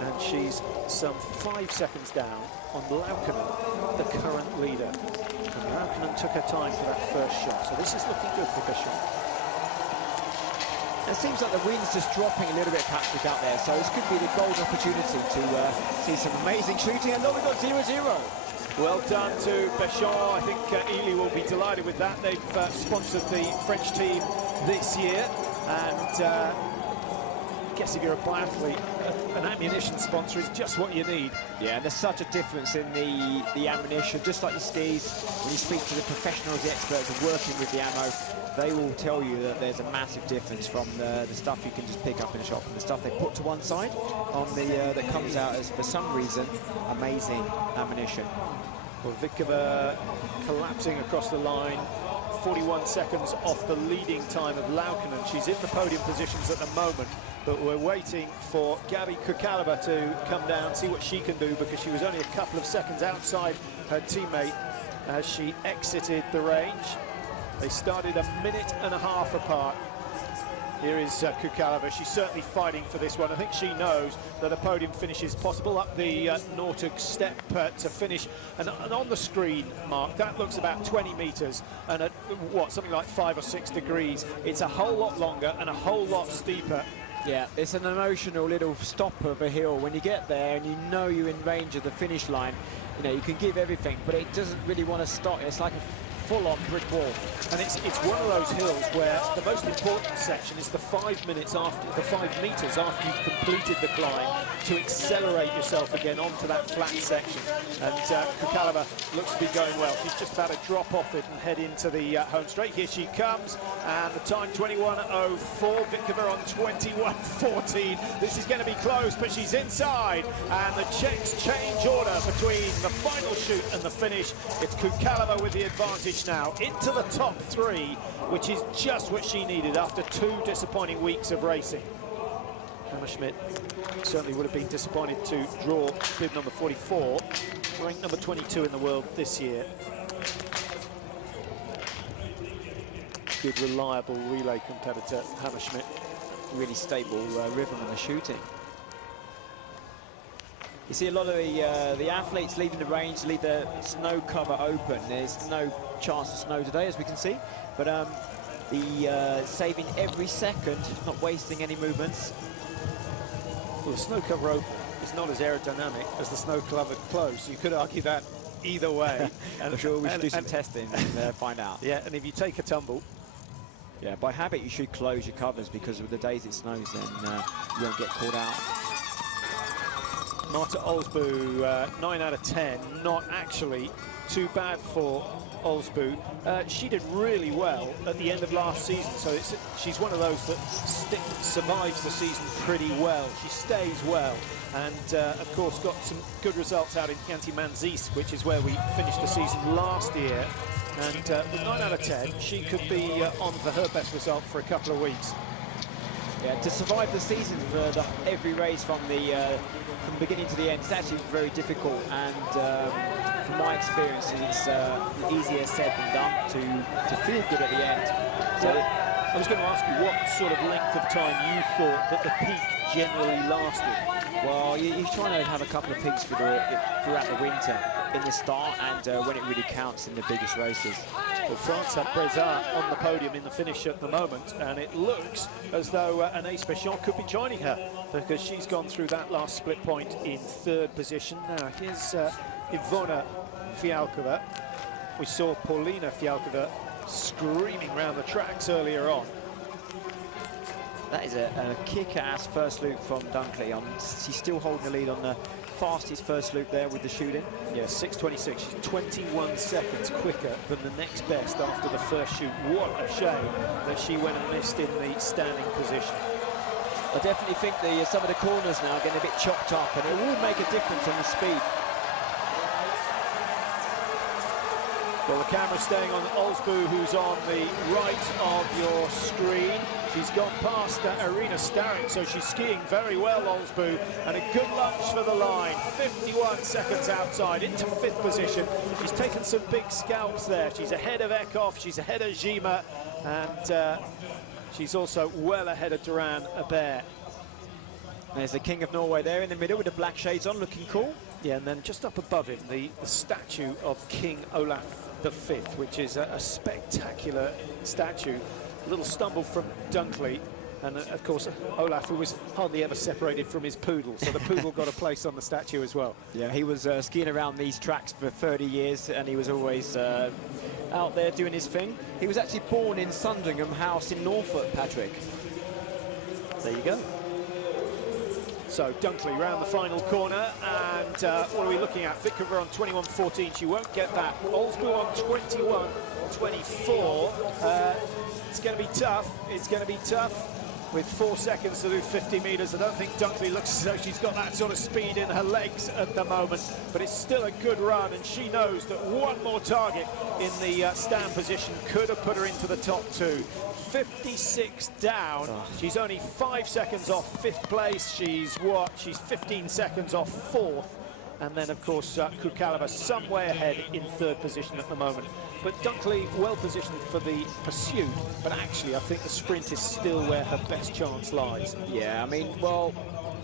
and she's some 5 seconds down on Laukkanen, the current leader. And Laukkanen took her time for that first shot, so this is looking good for Besson. It seems like the wind's just dropping a little bit, Patrick, out there, so this could be the golden opportunity to see some amazing shooting. And look, we've got 0-0. Well done to Béchon. I think Ely will be delighted with that. They've sponsored the French team this year, and I guess if you're a biathlete, an ammunition sponsor is just what you need. Yeah, and there's such a difference in the ammunition, just like the skis. When you speak to the professionals, the experts of working with the ammo, they will tell you that there's a massive difference from the stuff you can just pick up in a shop and the stuff they put to one side on the that comes out as, for some reason, amazing ammunition. Well, Vitkova collapsing across the line, 41 seconds off the leading time of Laukkanen. She's in the podium positions at the moment, but we're waiting for Gabi Kukaleva to come down, see what she can do, because she was only a couple of seconds outside her teammate as she exited the range. They started a minute and a half apart. Here is Kukaleva. She's certainly fighting for this one. I think she knows that a podium finish is possible. Up the Nortug step to finish. And on the screen, Mark, that looks about 20 metres. And at, what, something like 5 or 6 degrees. It's a whole lot longer and a whole lot steeper. Yeah, it's an emotional little stop of a hill. When you get there and you know you're in range of the finish line, you know, you can give everything, but it doesn't really want to stop. It's like a full-on brick wall. And it's one of those hills where the most important section is the 5 minutes after, the 5 metres after you've completed the climb, to accelerate yourself again onto that flat section. And Kukaleva looks to be going well. She's just about to drop off it and head into the home straight. Here she comes, and the time 21:04. Vitkova on 21:14. This is going to be close, but she's inside. And the Czechs change order between the final shoot and the finish. It's Kukaleva with the advantage now into the top 3, which is just what she needed after 2 disappointing weeks of racing. Hammerschmidt certainly would have been disappointed to draw bib number 44, ranked number 22 in the world this year. Good, reliable relay competitor, Hammerschmidt. Really stable rhythm in the shooting. You see a lot of the athletes leaving the range, leave the snow cover open. There's no chance of snow today, as we can see, but saving every second, not wasting any movements. Well, the snow cover open is not as aerodynamic as the snow cover closed. You could argue that either way. And I'm sure we should do some testing and find out. Yeah, and if you take a tumble, yeah, by habit you should close your covers, because with the days it snows, then you won't get caught out. Marta Olsbu, 9 out of 10, not actually too bad for Olsbu. She did really well at the end of last season, so she's one of those that survives the season pretty well. She stays well, and of course got some good results out in Chianti-Manzese, which is where we finished the season last year. And with 9 out of 10, she could be on for her best result for a couple of weeks. Yeah, to survive the season for every race from beginning to the end, it's actually very difficult, and from my experience, it's easier said than done to feel good at the end. So I was going to ask you what sort of length of time you thought that the peak generally lasted. Well, you're trying to have a couple of peaks throughout the winter, in the start and when it really counts in the biggest races. Well, France have Breza on the podium in the finish at the moment, and it looks as though Anaïs Péchon could be joining her, because she's gone through that last split point in 3rd position. Now, here's Ivona Fialkova. We saw Paulina Fialkova screaming around the tracks earlier on. That is a kick-ass first loop from Dunkley. She's still holding the lead on the fastest first loop there with the shooting. Yeah, 6:26. She's 21 seconds quicker than the next best after the first shoot. What a shame that she went and missed in the standing position. I definitely think some of the corners now are getting a bit chopped up, and it will make a difference on the speed. Well, the camera's staying on Olsbu, who's on the right of your screen. She's gone past Irina Starek, so she's skiing very well, Olsbu, and a good lunge for the line. 51 seconds outside, into 5th position. She's taken some big scalps there. She's ahead of Eckhoff, she's ahead of Zima, and she's also well ahead of Duran Hebert. There's the King of Norway there in the middle with the black shades on, looking cool. Yeah, and then just up above him, the statue of King Olaf V, which is a spectacular statue. A little stumble from Dunkley, and of course Olaf, who was hardly ever separated from his poodle, so the poodle got a place on the statue as well. Yeah, he was skiing around these tracks for 30 years, and he was always out there doing his thing. He was actually born in Sandringham House in Norfolk, Patrick. There you go. So Dunkley round the final corner, and what are we looking at? Vikova on 21.14, she won't get that. Olsbu on 21.24. It's going to be tough. It's going to be tough. With 4 seconds to do 50 metres, I don't think Dunkley looks as though she's got that sort of speed in her legs at the moment, but it's still a good run, and she knows that one more target in the stand position could have put her into the top 2. 56 down. Oh. She's only 5 seconds off 5th place. She's 15 seconds off 4th. And then, of course, Kukalova some way ahead in 3rd position at the moment. But Dunkley well positioned for the pursuit, but actually I think the sprint is still where her best chance lies. Yeah, I mean, well,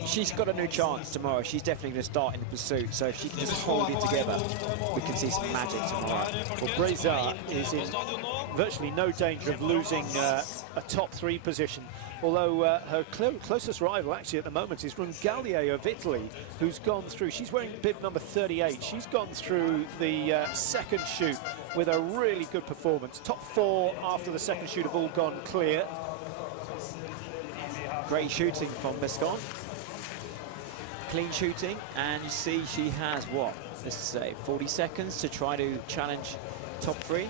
she's got a new chance tomorrow. She's definitely going to start in the pursuit, so if she can just hold it together, we can see some magic tomorrow. Well, Breza is in virtually no danger of losing a top 3 position, although her closest rival actually at the moment is Rungalie of Italy, who's gone through, she's wearing bib number 38, she's gone through the 2nd shoot with a really good performance. Top 4 after the 2nd shoot have all gone clear. Great shooting from Bescon. Clean shooting, and you see she has what? Let's say 40 seconds to try to challenge top 3.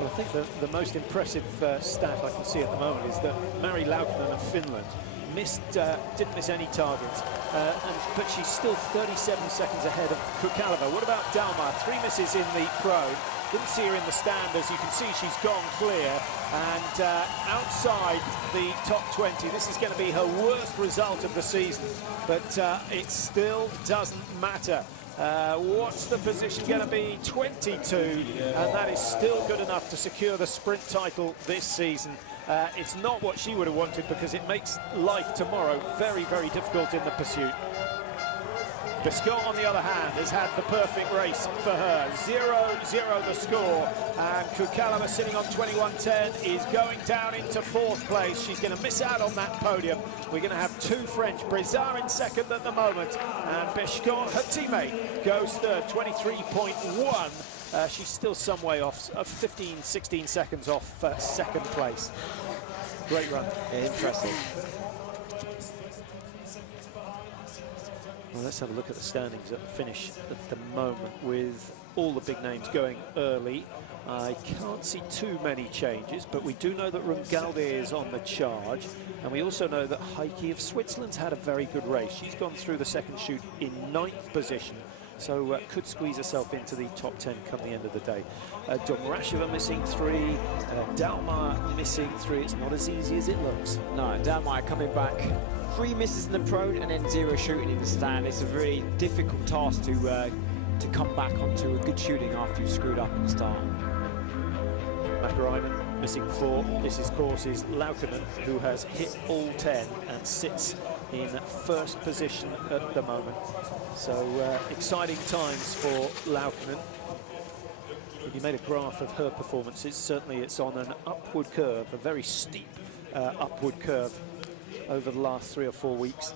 Well, I think the most impressive stat I can see at the moment is that Mari Laukkanen of Finland didn't miss any targets, but she's still 37 seconds ahead of Kukalova. What about Dalmar? 3 misses in the pro. Didn't see her in the stand. As you can see, she's gone clear. And outside the top 20, this is going to be her worst result of the season. But it still doesn't matter. What's the position going to be? 22, and that is still good enough to secure the sprint title this season. It's not what she would have wanted, because it makes life tomorrow very, very difficult in the pursuit. Biscott, on the other hand, has had the perfect race for her. 0-0 the score, and Kukalama, sitting on 21.10, is going down into 4th place. She's going to miss out on that podium. We're going to have 2 French. Brizard in 2nd at the moment, and Biscott, her teammate, goes 3rd, 23.1. She's still some way off, 15, 16 seconds off 2nd place. Great run. Interesting. Well, let's have a look at the standings at the finish at the moment, with all the big names going early. I can't see too many changes, but we do know that Rungalde is on the charge, and we also know that Heike of Switzerland's had a very good race. She's gone through the second shoot in 9th position, so could squeeze herself into the top 10 come the end of the day. Domrasheva missing 3, Dalmar missing 3. It's not as easy as it looks. No, Dalmar coming back. 3 misses in the prone and then 0 shooting in the stand. It's a really difficult task to come back onto a good shooting after you've screwed up in the start. Makarainen missing 4. This, of course, is Laukkanen, who has hit all 10 and sits in 1st position at the moment. So exciting times for Laukkanen. If you made a graph of her performances, certainly it's on an upward curve, a very steep upward curve over the last 3 or 4 weeks.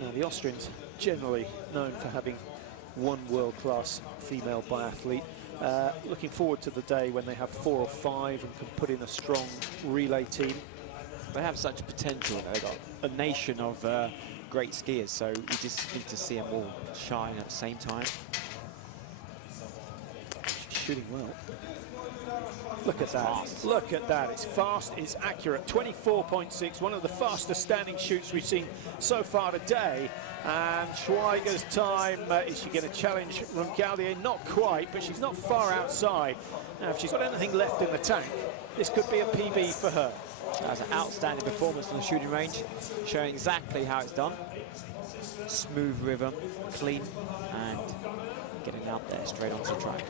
Now, the Austrians generally known for having one world-class female biathlete. Looking forward to the day when they have 4 or 5 and can put in a strong relay team. They have such potential. They've got a nation of great skiers, so you just need to see them all shine at the same time. She's shooting well. Look at that. Fast. Look at that. It's fast, it's accurate. 24.6, one of the fastest standing shoots we've seen so far today. And Schweiger's time, is she going to challenge Rungalde? Not quite, but she's not far outside. Now, if she's got anything left in the tank, this could be a PB for her. That's an outstanding performance on the shooting range, showing exactly how it's done. Smooth rhythm, clean, and getting out there straight onto the track.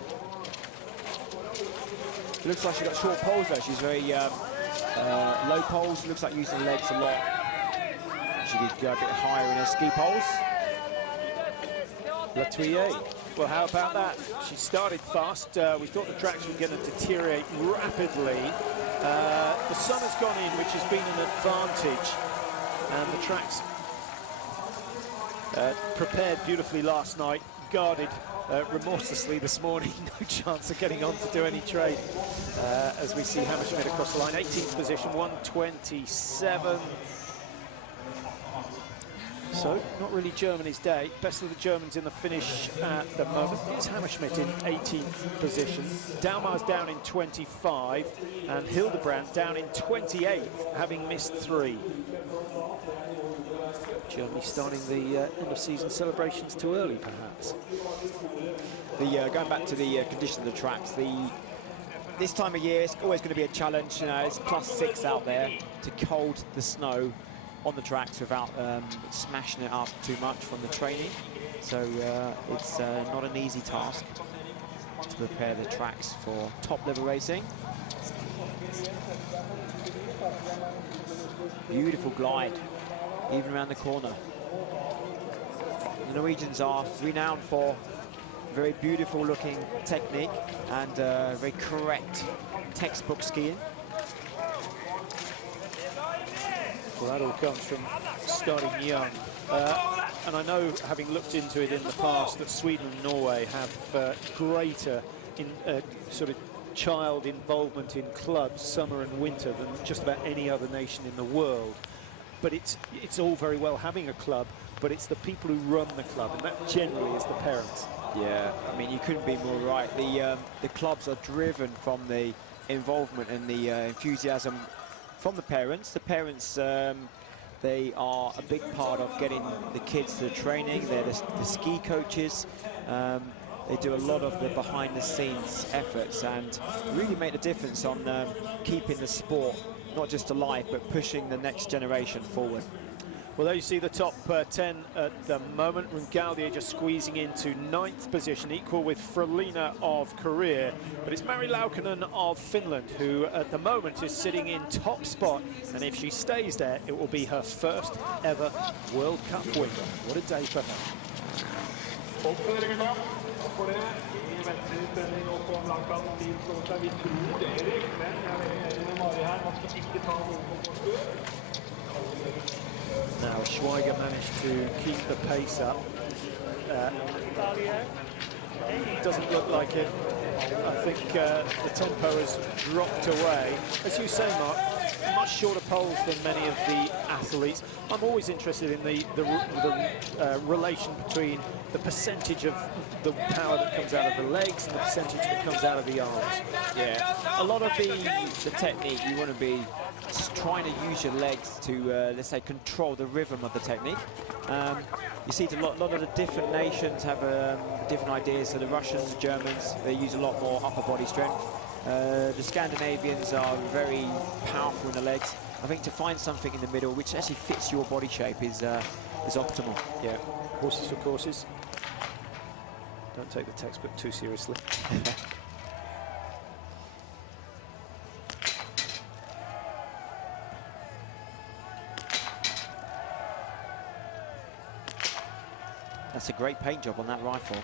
It looks like she's got short poles though. She's very low poles. Looks like using the legs a lot. She could go a bit higher in her ski poles. Latuyer. Well, how about that? She started fast. We thought the tracks were going to deteriorate rapidly. The sun has gone in, which has been an advantage. And the tracks prepared beautifully last night, guarded remorselessly this morning. No chance of getting on to do any trade. As we see Hammerschmidt across the line, 18th position, 127. So, not really Germany's day. Best of the Germans in the finish at the moment. It's Hammerschmidt in 18th position. Dalmar's down in 25, and Hildebrand down in 28th, having missed 3. Germany starting the end-of-season celebrations too early, perhaps. Going back to the condition of the tracks, this time of year it's always going to be a challenge. You know, it's +6 out there to hold the snow on the tracks without smashing it up too much from the training. So it's not an easy task to prepare the tracks for top-level racing. Beautiful glide, even around the corner. The Norwegians are renowned for very beautiful looking technique and very correct textbook skiing. Well, that all comes from starting young. And I know, having looked into it in the past, that Sweden and Norway have greater sort of child involvement in clubs, summer and winter, than just about any other nation in the world. But it's all very well having a club, but it's the people who run the club, and that generally is the parents. Yeah, I mean, you couldn't be more right. The clubs are driven from the involvement and the enthusiasm from the parents. The parents, they are a big part of getting the kids to the training. They're the ski coaches. they do a lot of the behind-the-scenes efforts and really make the difference on keeping the sport not just alive, but pushing the next generation forward. Well, there you see the top 10 at the moment. Rungaldia just squeezing into 9th position, equal with Frölina of Korea. But it's Mari Laukkanen of Finland, who at the moment is sitting in top spot. And if she stays there, it will be her first ever World Cup win. What a day for her. Now Schweiger managed to keep the pace up. Doesn't look like it. I think the tempo has dropped away. As you say, Mark, much shorter poles than many of the athletes. I'm always interested in the relation between the percentage of the power that comes out of the legs and the percentage that comes out of the arms. Yeah, a lot of the technique, you want to be just trying to use your legs to, let's say, control the rhythm of the technique. You see a lot of the different nations have different ideas. So the Russians, the Germans, they use a lot more upper body strength. The Scandinavians are very powerful in the legs. I think to find something in the middle which actually fits your body shape is optimal. Yeah, horses for courses. Don't take the textbook too seriously. That's a great paint job on that rifle.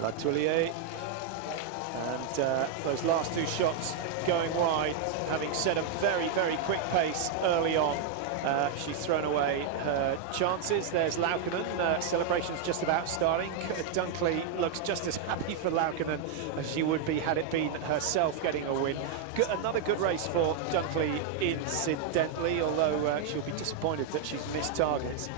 Latoulier, and those last 2 shots going wide, having set a very, very quick pace early on. She's thrown away her chances. There's Laukkanen. Celebration's just about starting. Dunkley looks just as happy for Laukkanen as she would be had it been herself getting a win. Another good race for Dunkley, incidentally, although she'll be disappointed that she's missed targets.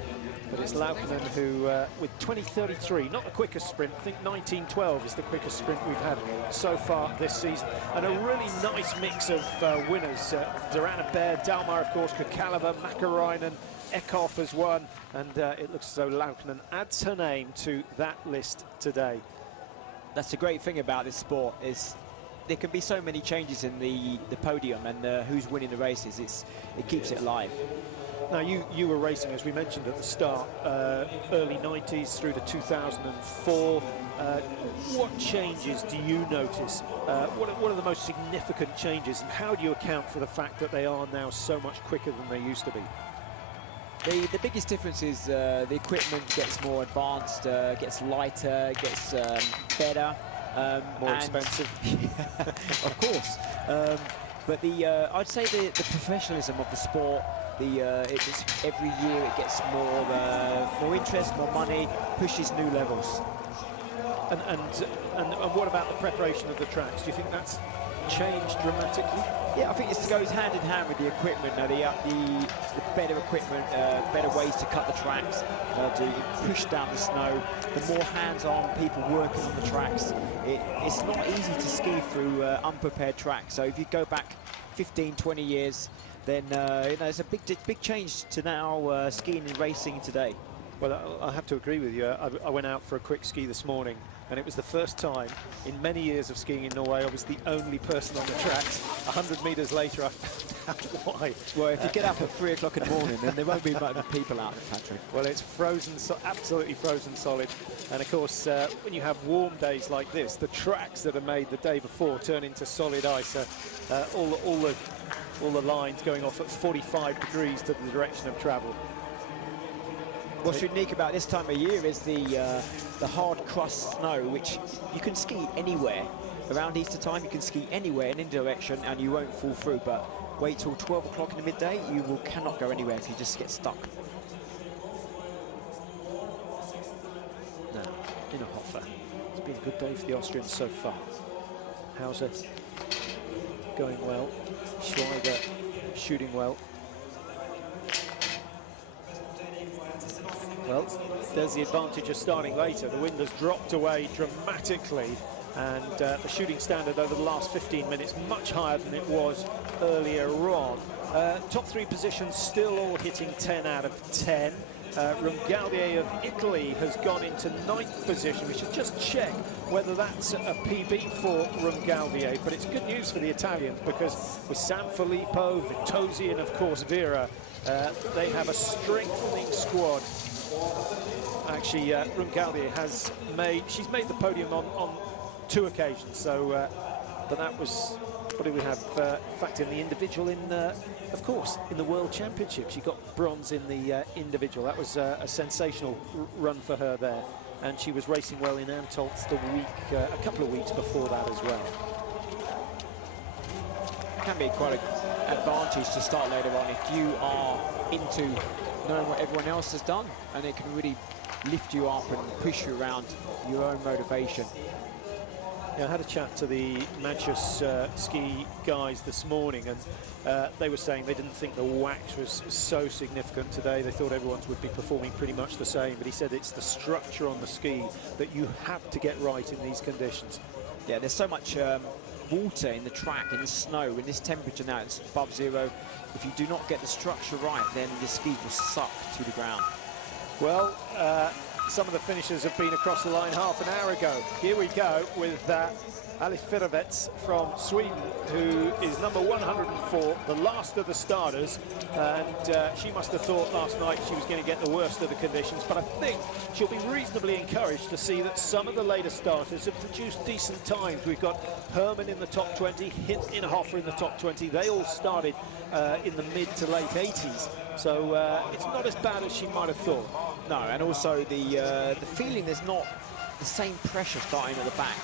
But it's Laukkanen who, with 20:33, not the quickest sprint, I think 19:12 is the quickest sprint we've had so far this season. And a really nice mix of winners. Dorana Baer, Dalmar, of course, Kakalova, Makarainen, Eckhoff has won. And it looks as though Laukkanen adds her name to that list today. That's the great thing about this sport is there can be so many changes in the podium and who's winning the races. It keeps it alive. Now, you were racing, as we mentioned at the start, early 90s through to 2004. What changes do you notice? What are the most significant changes, and how do you account for the fact that they are now so much quicker than they used to be? The biggest difference is the equipment gets more advanced, gets lighter, gets better. More expensive. Of course. But I'd say the professionalism of the sport, every year it gets more interest, more money, pushes new levels. And what about the preparation of the tracks? Do you think that's changed dramatically? Yeah, I think it goes hand in hand with the equipment. Now, the better equipment, better ways to cut the tracks, to push down the snow, the more hands-on people working on the tracks. It's not easy to ski through unprepared tracks. So if you go back 15, 20 years, then it's a big change to now skiing and racing today. Well, I have to agree with you. I went out for a quick ski this morning, and it was the first time in many years of skiing in Norway I was the only person on the tracks. 100 metres later, I found out why. Well, if you get up at 3 o'clock in the morning, then there won't be much people out, Patrick. Well, it's frozen, absolutely frozen solid. And of course, when you have warm days like this, the tracks that are made the day before turn into solid ice. All the lines going off at 45 degrees to the direction of travel. What's unique about this time of year is the hard crust snow, which you can ski anywhere. Around Easter time, you can ski anywhere in any direction and you won't fall through. But wait till 12 o'clock in the midday, you cannot go anywhere if you just get stuck. Now, Innerhofer. It's been a good day for the Austrians so far. Hauser going well. Schweiger shooting well. Well, there's the advantage of starting later. The wind has dropped away dramatically, and the shooting standard over the last 15 minutes much higher than it was earlier on. Top 3 positions still all hitting 10 out of 10. Rumgaldier of Italy has gone into 9th position. We should just check whether that's a PB for Rumgaldier, but it's good news for the Italians because with Sanfilippo, Vitozzi and of course Vera, they have a strengthening squad. Actually, Rumgaldier has she's made the podium on 2 occasions, so but that was, what do we have? In fact, in the individual, of course, in the World Championship, she got bronze in the individual. That was a sensational run for her there, and she was racing well in Antolz a couple of weeks before that as well. It can be quite an advantage to start later on if you are into knowing what everyone else has done, and it can really lift you up and push you around your own motivation. Yeah, I had a chat to the Manchester ski guys this morning, and they were saying they didn't think the wax was so significant today. They thought everyone's would be performing pretty much the same, but he said it's the structure on the ski that you have to get right in these conditions. Yeah, there's so much water in the track, in the snow, in this temperature now, it's above 0. If you do not get the structure right, then the ski will suck to the ground. Well, some of the finishers have been across the line half an hour ago. Here we go with Alice Firovets from Sweden, who is number 104, the last of the starters, and she must have thought last night she was going to get the worst of the conditions, but I think she'll be reasonably encouraged to see that some of the later starters have produced decent times. We've got Herman in the top 20, Inhofer in the top 20. They all started in the mid to late 80s, so it's not as bad as she might have thought. No, and also the feeling there's not the same pressure starting at the back.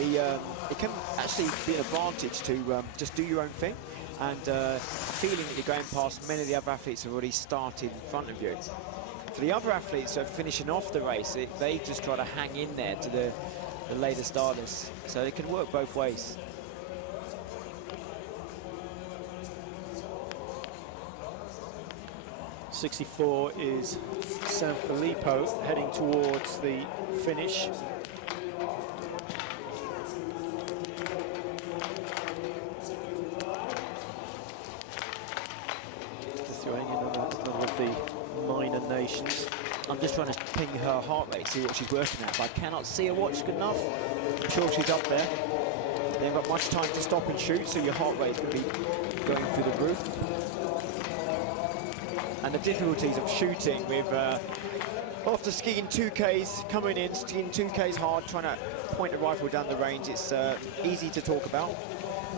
It can actually be an advantage to just do your own thing, and feeling that you're going past many of the other athletes who have already started in front of you. For the other athletes who are finishing off the race, they just try to hang in there to the later starters. So it can work both ways. '64 is Sanfilippo heading towards the finish. Lithuanian, another of the minor nations. I'm just trying to ping her heart rate, see what she's working at, but I cannot see her watch good enough. I'm sure she's up there. They haven't got much time to stop and shoot, so your heart rate's going to be going through the roof. And the difficulties of shooting with after skiing 2Ks, coming in, skiing 2Ks hard, trying to point a rifle down the range, it's easy to talk about.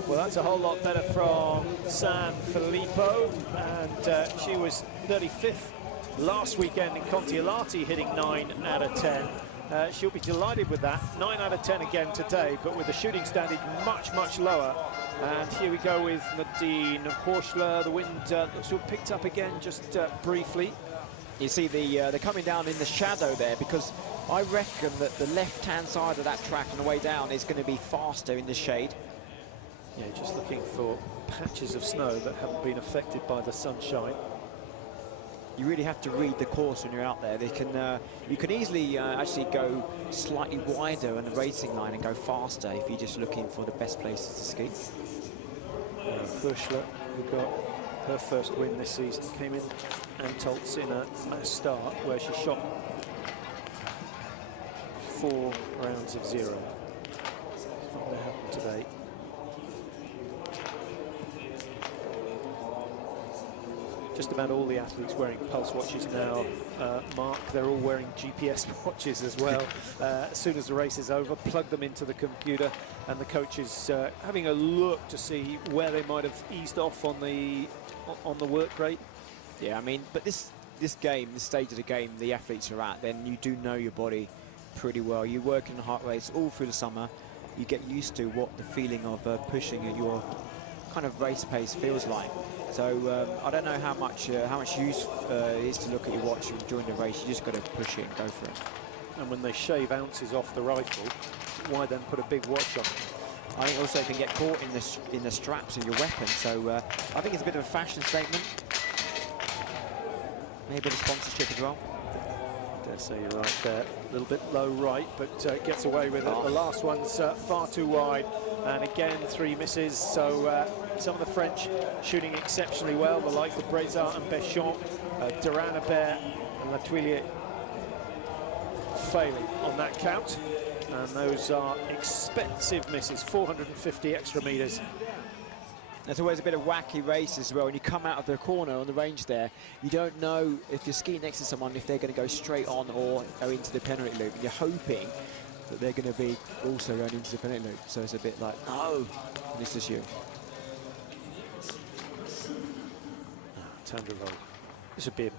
Well, that's a whole lot better from Sanfilippo, and she was 35th last weekend in Contiolahti, hitting 9 out of 10. She'll be delighted with that. 9 out of 10 again today, but with the shooting standard much, much lower. And here we go with Nadine Horschler. The wind looks to have picked up again just briefly. You see they're coming down in the shadow there, because I reckon that the left-hand side of that track on the way down is going to be faster in the shade. Yeah, just looking for patches of snow that haven't been affected by the sunshine. You really have to read the course when you're out there. You can easily actually go slightly wider on the racing line and go faster if you're just looking for the best places to ski. Horschler, who got her first win this season, came in Antolz in a mass start where she shot 4 rounds of 0. It's not going to happen today. Just about all the athletes wearing pulse watches now, Mark. They're all wearing GPS watches as well. As soon as the race is over, plug them into the computer, and the coach is having a look to see where they might have eased off on the work rate. Yeah, I mean, but this game, this stage of the game, the athletes are at, then you do know your body pretty well. You work in the heart race all through the summer. You get used to what the feeling of pushing at your kind of race pace feels like. So I don't know how much use it is to look at your watch during the race. You just got to push it and go for it. And when they shave ounces off the rifle, why then put a big watch on? I think also it can get caught in the straps of your weapon. So I think it's a bit of a fashion statement. Maybe a bit of sponsorship as well. I dare say you're right there. A little bit low right, but gets away with it. The last one's far too wide. And again, 3 misses. So some of the French shooting exceptionally well, the likes of Brezat and Béchamp, Duranabert, Latuilier failing on that count. And those are expensive misses, 450 extra metres. There's always a bit of wacky race as well. When you come out of the corner on the range there, you don't know if you're skiing next to someone if they're going to go straight on or go into the penalty loop. And you're hoping that they're going to be also going into the penalty loop. So it's a bit like, no, this is you. Tandrevol. This would be a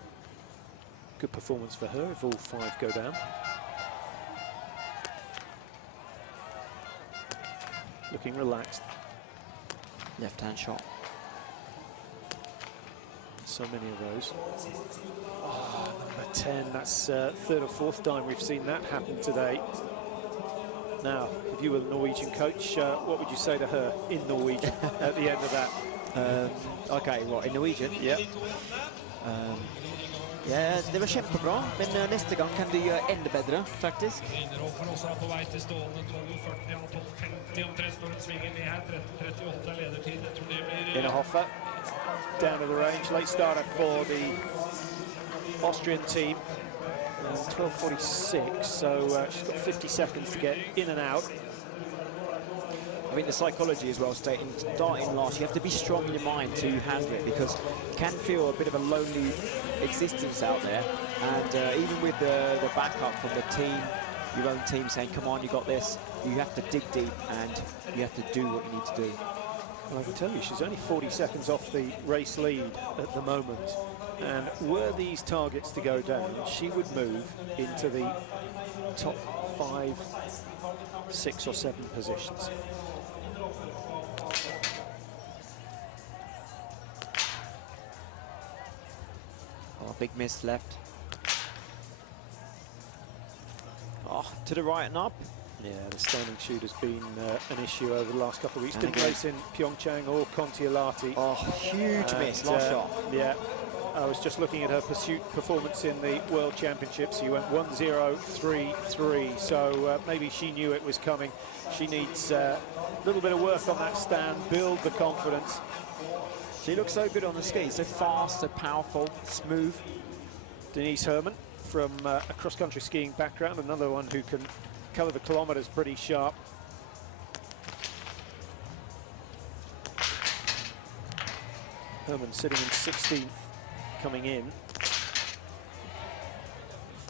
good performance for her if all 5 go down. Looking relaxed. Left-hand shot. So many of those. Oh, number 10, that's third or fourth time we've seen that happen today. Now, if you were the Norwegian coach, what would you say to her in Norwegian at the end of that? Okay, what, in Norwegian? Yeah. Ja, det var kjempebra, men neste gang kan du gjøre enda bedre, faktisk. Innerhofer down to the range, late starter for the Austrian team. 12:46, so she's got 50 seconds to get in and out. I think the psychology as well, starting last, you have to be strong in your mind to handle it, because you can feel a bit of a lonely existence out there. And even with the backup from the team, your own team saying, come on, you got this, you have to dig deep and you have to do what you need to do. Well, I can tell you, she's only 40 seconds off the race lead at the moment. And were these targets to go down, she would move into the top 5, 6 or 7 positions. Oh, big miss left. Oh, to the right and up. Yeah, the standing shoot has been an issue over the last couple of weeks. Didn't race in Pyeongchang or Kontiolahti. Oh, huge miss, last shot. Yeah, I was just looking at her pursuit performance in the World Championships. She went 1:0.33, so maybe she knew it was coming. She needs a little bit of work on that stand, build the confidence. She looks so good on the skis, so fast, so powerful, smooth. Denise Herman from a cross-country skiing background, another one who can cover the kilometres pretty sharp. Herman sitting in 16th, coming in.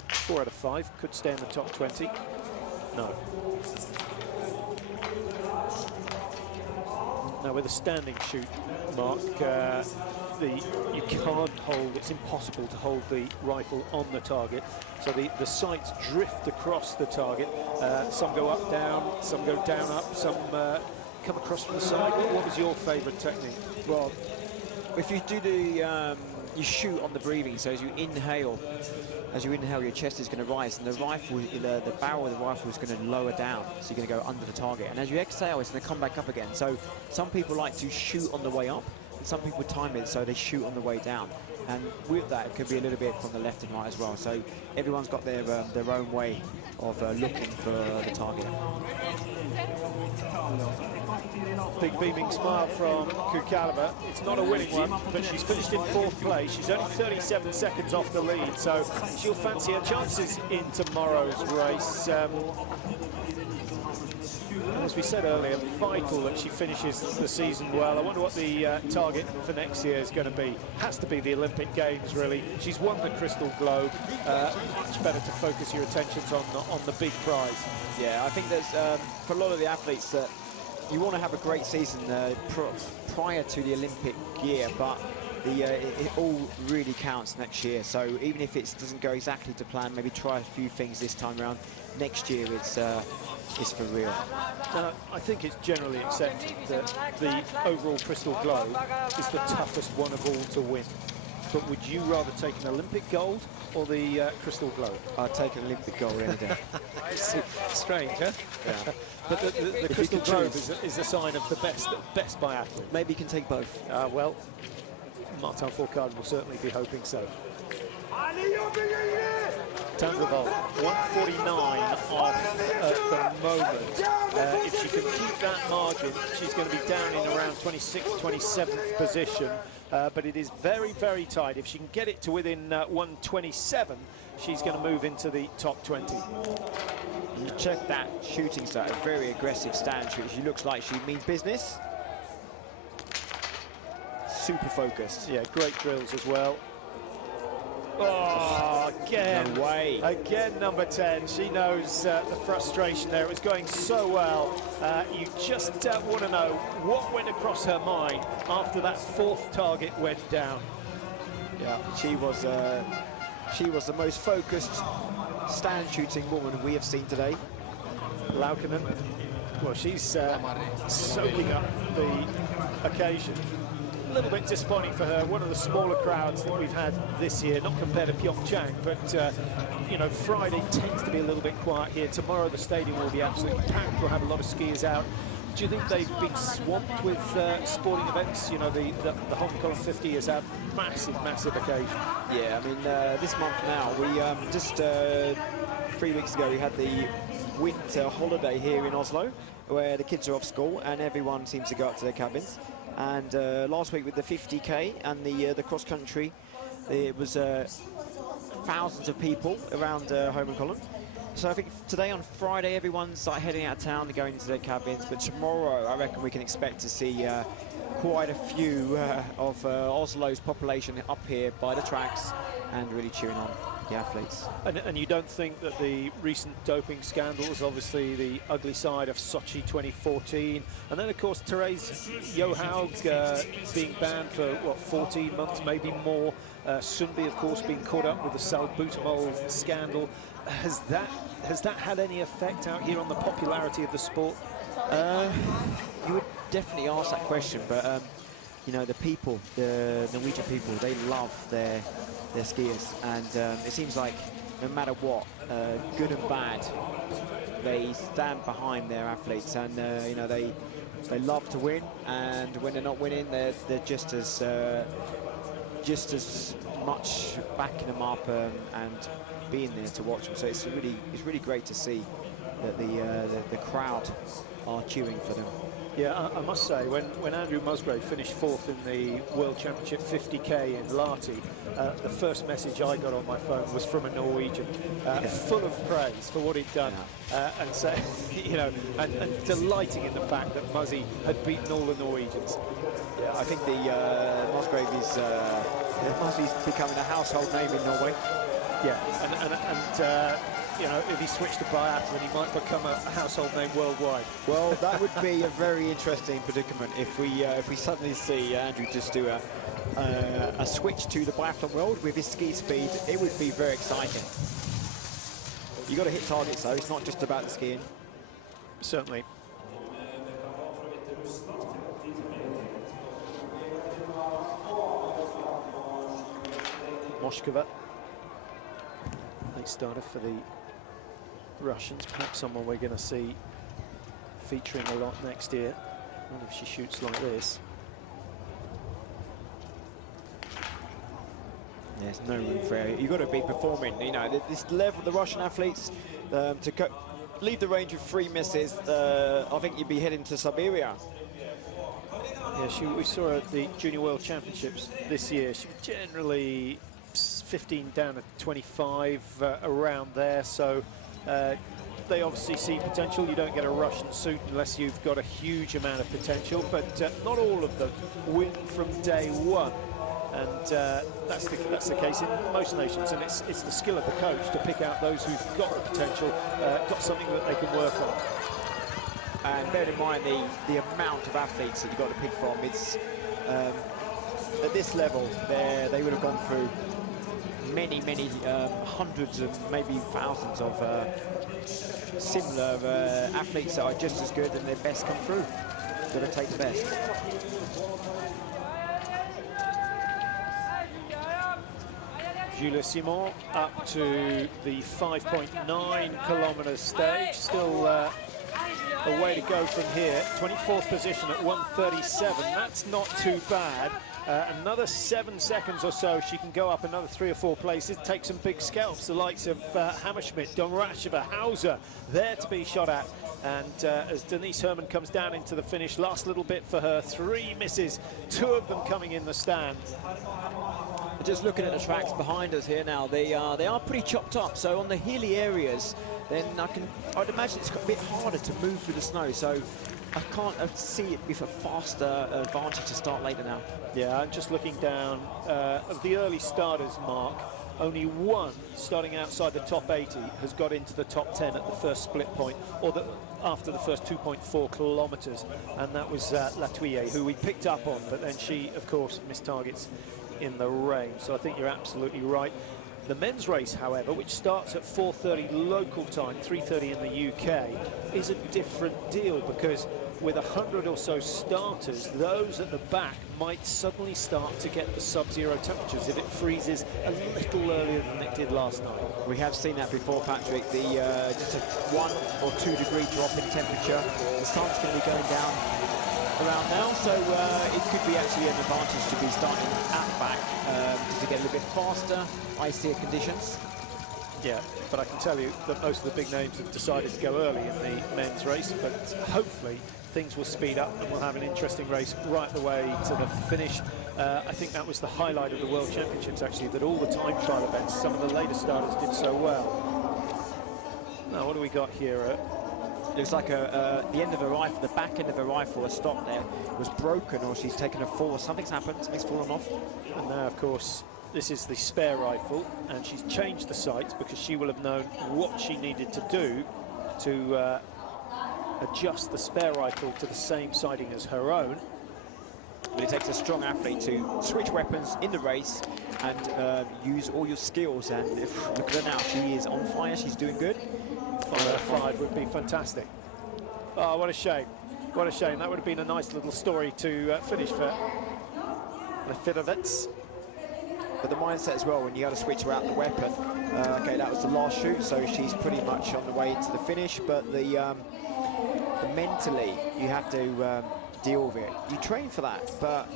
4 out of 5, could stay in the top 20. No. Now with a standing shoot, Mark, you can't hold, it's impossible to hold the rifle on the target. So the sights drift across the target. Some go up, down, some go down, up, some come across from the side. What was your favourite technique? Well, if you do the, you shoot on the breathing, so as you inhale, your chest is going to rise, and the rifle, the barrel of the rifle is going to lower down, so you're going to go under the target. And as you exhale, it's going to come back up again. So some people like to shoot on the way up, and some people time it so they shoot on the way down. And with that, it could be a little bit from the left and right as well. So everyone's got their own way of looking for the target. Big beaming smile from Kukalova. It's not a winning one, but she's finished in 4th place. She's only 37 seconds off the lead, so she'll fancy her chances in tomorrow's race. As we said earlier, vital that she finishes the season well. I wonder what the target for next year is going to be. Has to be the Olympic Games, really. She's won the Crystal Globe. Much better to focus your attentions on the big prize. Yeah, I think there's, for a lot of the athletes, that you want to have a great season prior to the Olympic year, but it all really counts next year. So even if it doesn't go exactly to plan, maybe try a few things this time around. Next year, it's for real. I think it's generally accepted that the overall Crystal Globe is the toughest one of all to win. But would you rather take an Olympic gold or the Crystal Globe? I'd take an Olympic gold any day. Strange, huh? Yeah. But the Crystal Globe is a sign of the best biathlete. Maybe you can take both. Well, Martin Fourcade will certainly be hoping so. Tandrevold, 149 off at the moment. If she can keep that margin, she's going to be down in around 26th, 27th position. But it is very, very tight. If she can get it to within 127, she's going to move into the top 20. You check that shooting style, a very aggressive stand shoot. She looks like she means business. Super focused. Yeah, great drills as well. Oh, again. No way. Again, number 10. She knows the frustration there. It was going so well. You just want to know what went across her mind after that fourth target went down. Yeah, she was the most focused stand shooting woman we have seen today. Laukkanen, well, she's soaking up the occasion. A little bit disappointing for her. One of the smaller crowds that we've had this year, not compared to Pyeongchang, but you know, Friday tends to be a little bit quiet here. Tomorrow the stadium will be absolutely packed. We'll have a lot of skiers out. Do you think they've been swamped with sporting events? You know, the Holmenkollen 50 is a massive, massive occasion. Yeah, I mean, this month now, we just 3 weeks ago we had the winter holiday here in Oslo, where the kids are off school and everyone seems to go up to their cabins. And last week with the 50k and the cross country, it was thousands of people around Holmenkollen. So I think today on Friday everyone's like heading out of town, they're going into their cabins. But tomorrow I reckon we can expect to see quite a few of Oslo's population up here by the tracks and really cheering on the athletes. And you don't think that the recent doping scandals, obviously the ugly side of Sochi 2014, and then of course Therese Johaug being banned for what, 14 months, maybe more. Sundby, of course, being caught up with the salbutamol scandal. Has that had any effect out here on the popularity of the sport? You would definitely ask that question, but you know, the people, the Norwegian people, they love their skiers, and it seems like no matter what, good and bad, they stand behind their athletes, and you know, they love to win, and when they're not winning, they're just as much backing them up and being there to watch them. So it's really great to see that the crowd are cheering for them. Yeah, I must say, when Andrew Musgrave finished fourth in the World Championship 50k in Lahti, the first message I got on my phone was from a Norwegian, full of praise for what he'd done, and so, you know, and delighting in the fact that Muzzy had beaten all the Norwegians. Yeah, I think the Musgrave is Muzzy's becoming a household name in Norway. Yeah, and you know, if he switched to biathlon, he might become a household name worldwide. Well, that would be a very interesting predicament if we suddenly see Andrew just do a switch to the biathlon world with his ski speed. It would be very exciting. You got to hit targets though. It's not just about the skiing. Certainly. Moskova, late starter for the Russians, perhaps someone we're going to see featuring a lot next year. I wonder if she shoots like this. There's no room for error. You've got to be performing. You know, this level, the Russian athletes, to leave the range with 3 misses, I think you'd be heading to Siberia. Yeah, we saw her at the Junior World Championships this year. She was generally 15 down to 25, around there. So they obviously see potential. You don't get a Russian suit unless you've got a huge amount of potential, but not all of them win from day one. And that's the case in most nations, and it's the skill of the coach to pick out those who've got the potential, got something that they can work on. And bear in mind the amount of athletes that you've got to pick from. It's at this level, they would have gone through many hundreds and maybe thousands of similar athletes that are just as good, and their best come through. Got to take the best. Julia Simon up to the 5.9 kilometre stage, still way to go from here. 24th position at 1:37. That's not too bad. Another 7 seconds or so, she can go up another 3 or 4 places, take some big scalps, the likes of Hammerschmidt, Donrasheva, Hauser, there to be shot at. And as Denise Herman comes down into the finish, last little bit for her, 3 misses, 2 of them coming in the stand. Just looking at the tracks behind us here now, they are pretty chopped up. So on the hilly areas, then I'd imagine it's got a bit harder to move through the snow. So I can't see it with a faster advantage to start later now. Yeah, I'm just looking down of the early starters, Mark. Only one starting outside the top 80 has got into the top 10 at the first split point, or after the first 2.4 kilometres, and that was Latuille, who we picked up on, but then she, of course, missed targets in the rain. So I think you're absolutely right. The men's race, however, which starts at 4:30 local time, 3:30 in the UK, is a different deal, because with 100 or so starters, those at the back might suddenly start to get the sub-zero temperatures if it freezes a little earlier than it did last night. We have seen that before, Patrick. Just a 1 or 2 degree drop in temperature. The sun's going to be going down around now, so it could be actually an advantage to be starting at the back to get a little bit faster, icier conditions. Yeah, but I can tell you that most of the big names have decided to go early in the men's race, but hopefully things will speed up and we'll have an interesting race right the way to the finish. I think that was the highlight of the World Championships, actually, that all the time trial events, some of the later starters did so well. Now, what do we got here? Looks like the end of her rifle, the back end of her rifle, a stock there, was broken, or she's taken a fall. Something's happened, something's fallen off. And now, of course, this is the spare rifle, and she's changed the sights because she will have known what she needed to do to adjust the spare rifle to the same sighting as her own. But it takes a strong athlete to switch weapons in the race and use all your skills. And look at her now, she is on fire, she's doing good. 5 would be fantastic. Oh, what a shame. What a shame. That would have been a nice little story to finish for Lefinovets. But the mindset as well, when you got to switch her out the weapon. Okay, that was the last shoot, so she's pretty much on the way to the finish. But the mentally, you have to deal with it. You train for that, but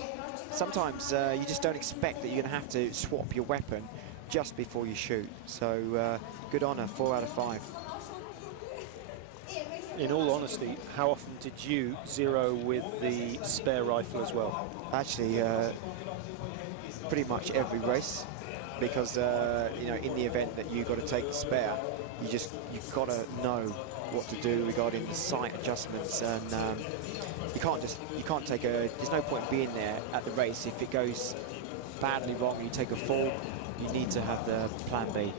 sometimes you just don't expect that you're going to have to swap your weapon just before you shoot. So good on her, 4 out of 5. In all honesty, how often did you zero with the spare rifle as well? Actually, pretty much every race, because you know, in the event that you've got to take the spare, you've got to know what to do regarding the sight adjustments, and you can't take a. There's no point being there at the race if it goes badly wrong. You take a fall, you need to have the plan B.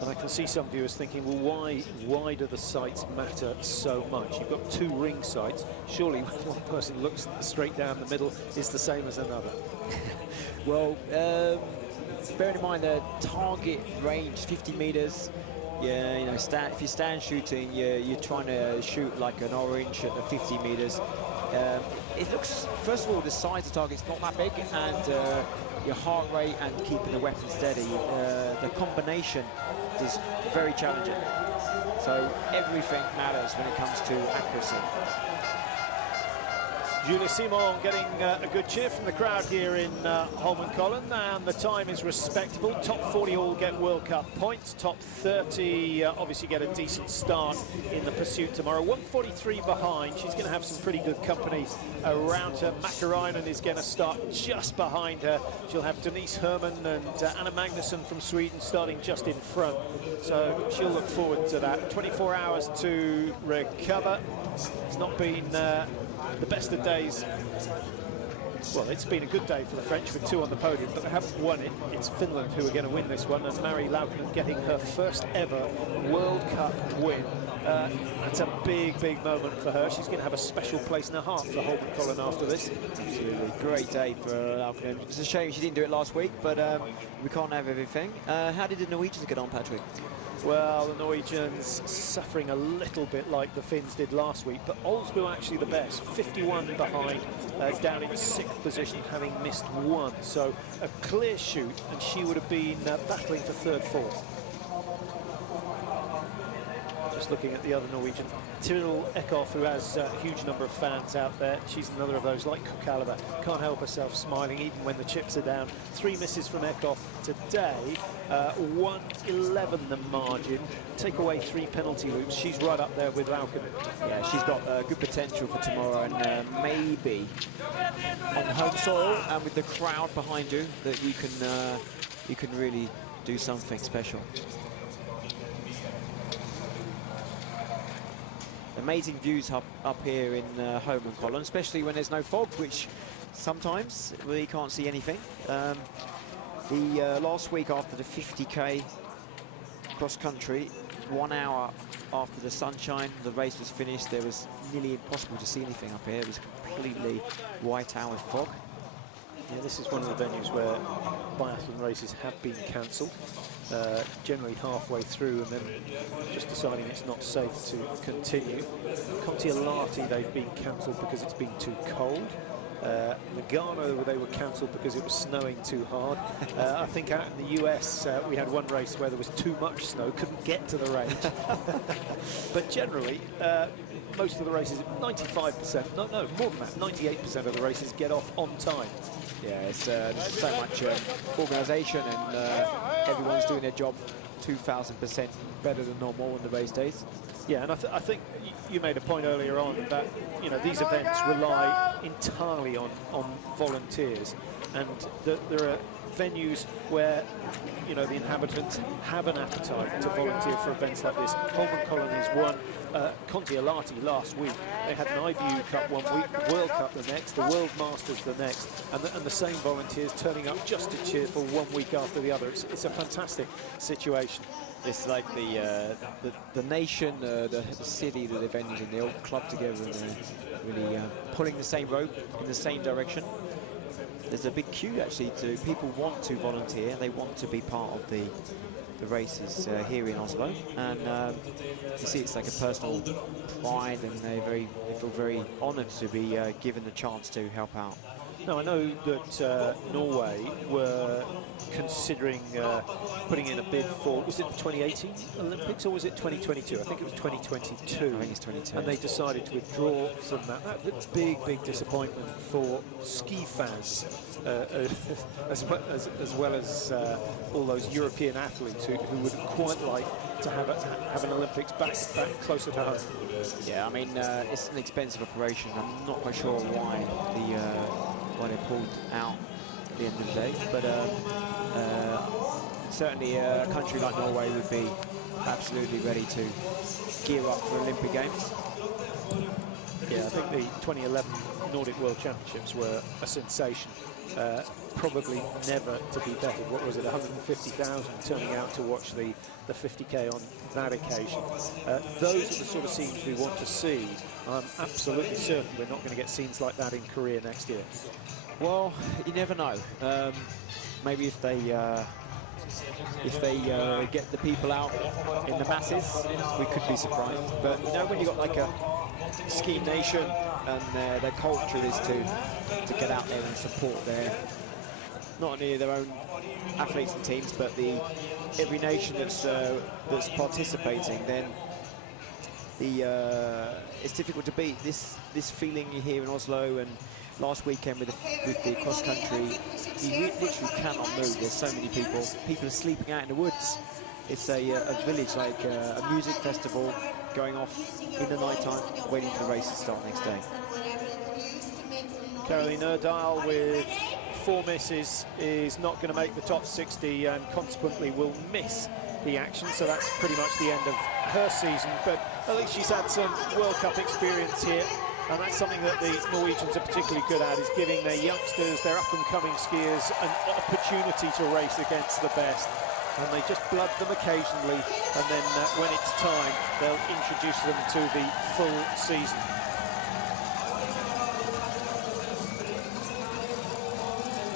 And I can see some viewers thinking, well, why do the sights matter so much? You've got 2 ring sights. Surely when one person looks straight down the middle is the same as another. Well, bearing in mind the target range, 50 meters. Yeah, you know, if you stand shooting, you're trying to shoot like an orange at the 50 meters. It looks, first of all, the size of the target's not that big, and your heart rate and keeping the weapon steady, the combination is very challenging. So everything matters when it comes to accuracy. Julie Simon getting a good cheer from the crowd here in Holmenkollen, and the time is respectable. Top 40 all get World Cup points. Top 30 obviously get a decent start in the pursuit tomorrow. 1:43 behind. She's going to have some pretty good company around her. Makarainen is going to start just behind her. She'll have Denise Herman and Anna Magnusson from Sweden starting just in front. So she'll look forward to that. 24 hours to recover. It's not been the best of days. Well, it's been a good day for the French with 2 on the podium, but they haven't won it. It's Finland who are going to win this one, and Mari Laukinen getting her first ever World Cup win. That's a big, big moment for her. She's going to have a special place in her heart for Holmenkollen after this. Absolutely, great day for Laukinen. It's a shame she didn't do it last week, but we can't have everything. How did the Norwegians get on, Patrick? Well, the Norwegians suffering a little bit like the Finns did last week, but Olsbu actually the best, 51 behind, down in 6th position, having missed 1. So a clear shoot, and she would have been battling for 3rd, 4th. just looking at the other Norwegian, Tiril Eckhoff, who has a huge number of fans out there. She's another of those, like Kukalova, can't help herself smiling even when the chips are down. 3 misses from Eckhoff today, 1-11 the margin. Take away 3 penalty loops. She's right up there with Lauken. Yeah, she's got good potential for tomorrow, and maybe on home soil and with the crowd behind you, that you can really do something special. Amazing views up here in Holmenkollen, especially when there's no fog, which sometimes we can't see anything. Last week after the 50k cross country, 1 hour after the sunshine, the race was finished. There was nearly impossible to see anything up here. It was completely white out with fog. Yeah, this is one of the venues where biathlon races have been cancelled, generally halfway through and then just deciding it's not safe to continue. Kontiolahti, they've been cancelled because it's been too cold. Nagano, they were cancelled because it was snowing too hard. I think out in the US, we had one race where there was too much snow, couldn't get to the range. But generally, most of the races, 95%, no, more than that, 98% of the races get off on time. Yeah, it's so much organisation, and everyone's doing their job 2,000% better than normal on the race days. Yeah, and I think you made a point earlier on that, you know, these events rely entirely on volunteers, and there are venues where, you know, the inhabitants have an appetite to volunteer for events like this. Holmenkollen is one. Kontiolahti last week, they had an IBU Cup one week, the World Cup the next, the World Masters the next, and the same volunteers turning up just to cheer for 1 week after the other. It's a fantastic situation. It's like the nation, the city that the venues in, they all club together and really pulling the same rope in the same direction. There's a big queue actually. People want to volunteer. They want to be part of the races here in Oslo, and you see it's like a personal pride, and they feel very honoured to be given the chance to help out. Now, I know that Norway were considering putting in a bid for, was it the 2018 Olympics or was it 2022? I think it was 2022. I think it's 22. And they decided to withdraw from that. That's a big disappointment for ski fans, as well as all those European athletes who would quite like to have an Olympics back closer to home. Yeah, I mean, it's an expensive operation. I'm not quite sure why they pulled out at the end of the day, but certainly a country like Norway would be absolutely ready to gear up for Olympic Games. Yeah, I think the 2011 Nordic World Championships were a sensation. Probably never to be bettered. What was it, 150,000 turning out to watch the 50k on that occasion. Those are the sort of scenes we want to see. I'm absolutely certain we're not going to get scenes like that in Korea next year. Well, you never know. Maybe if they get the people out in the masses, we could be surprised. But you know, when you've got like a ski nation and their culture is to get out there and support not only their own athletes and teams, but every nation that's participating, then it's difficult to beat this feeling here in Oslo. And last weekend with the cross country, you literally cannot move. There's so many people. People are sleeping out in the woods. It's a village, like a music festival going off in the night time, waiting for the race to start next day. Caroline Erdahl with 4 misses is not going to make the top 60 and consequently will miss the action. So that's pretty much the end of her season. But I think she's had some World Cup experience here. And that's something that the Norwegians are particularly good at, is giving their youngsters, their up-and-coming skiers, an opportunity to race against the best. And they just blood them occasionally, and then when it's time, they'll introduce them to the full season.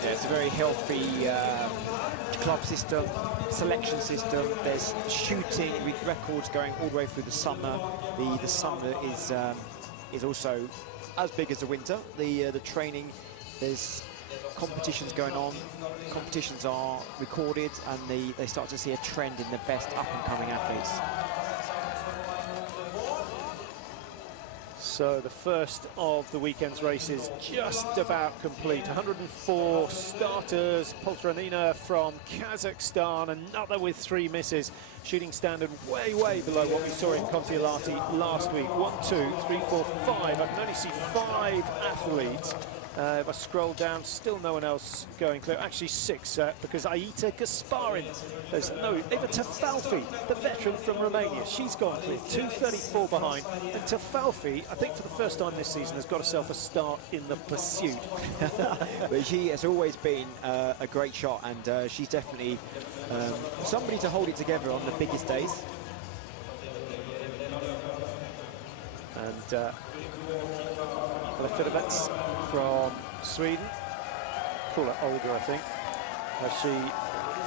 Yeah, it's a very healthy club system, selection system. There's shooting with records going all the way through the summer. The summer is also as big as the winter. The training, there's competitions going on. Competitions are recorded, and they start to see a trend in the best up-and-coming athletes. So the first of the weekend's races just about complete. 104 starters. Poltranina from Kazakhstan, another with 3 misses. Shooting standard way below what we saw in Kontiolahti last week. 1, 2, 3, 4, 5. I can only see 5 athletes. If I scroll down, still no one else going clear. Actually 6, because Aita Gasparin, there's no, Eva Tefalfi, the veteran from Romania, she's gone clear, 2:34 behind. And Tefalfi, I think for the first time this season, has got herself a start in the pursuit. But she has always been a great shot, and she's definitely somebody to hold it together on the biggest days. And Filipets from Sweden, call her Olga, I think, as she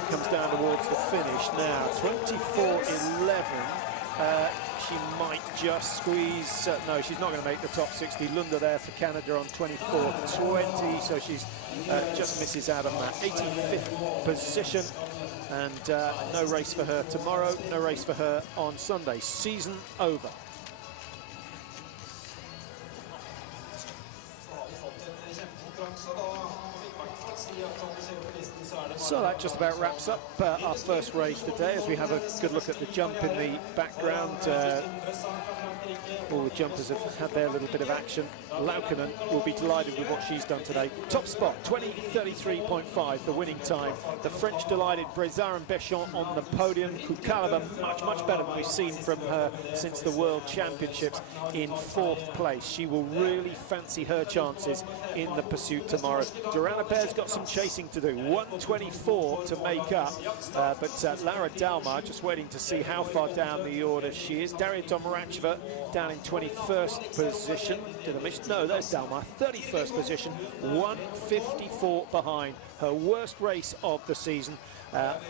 comes down towards the finish now. 24:11. She might just squeeze. No, she's not going to make the top 60. Lunda there for Canada on 24:20, so she's just misses out on that 85th position. And no race for her tomorrow, no race for her on Sunday. Season over. So that just about wraps up our first race today, as we have a good look at the jump in the background. All the jumpers have had their little bit of action. Laukkanen will be delighted with what she's done today. Top spot, 20:33.5, the winning time. The French delighted, Brezard and Béchon on the podium. Kukalaba, much better than we've seen from her since the World Championships, in 4th place. She will really fancy her chances in the pursuit tomorrow. Joanna Bear's got some chasing to do. 1:24 to make up, but Lara Dalmar just waiting to see how far down the order she is. Daria Domracheva down in 21st position. Did I miss? No, there's Dalmar, 31st position, 1:54 behind. Her worst race of the season. Might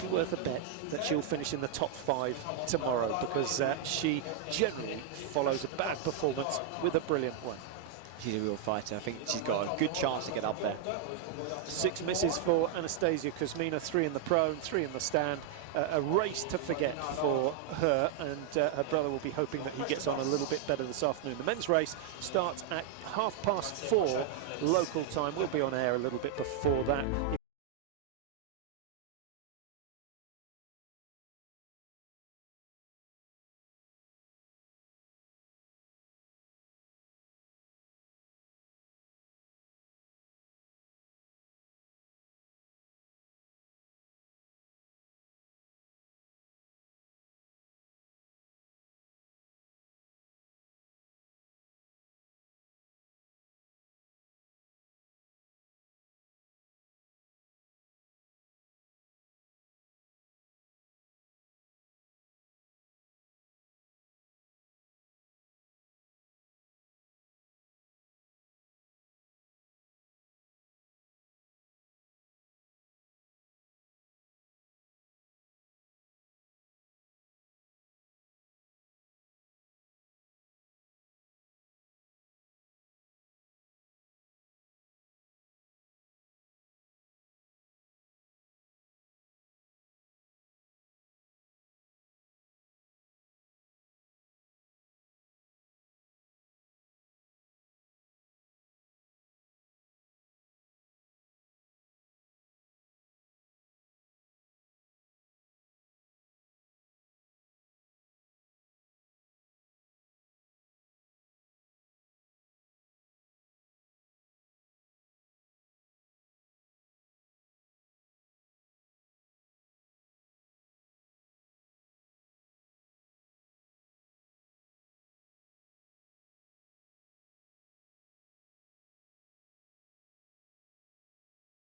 be worth a bet that she'll finish in the top 5 tomorrow, because she generally follows a bad performance with a brilliant one. She's a real fighter. I think she's got a good chance to get up there. 6 misses for Anastasia Kuzmina, 3 in the prone, 3 in the stand. A race to forget for her, and her brother will be hoping that he gets on a little bit better this afternoon. The men's race starts at 4:30 local time. We'll be on air a little bit before that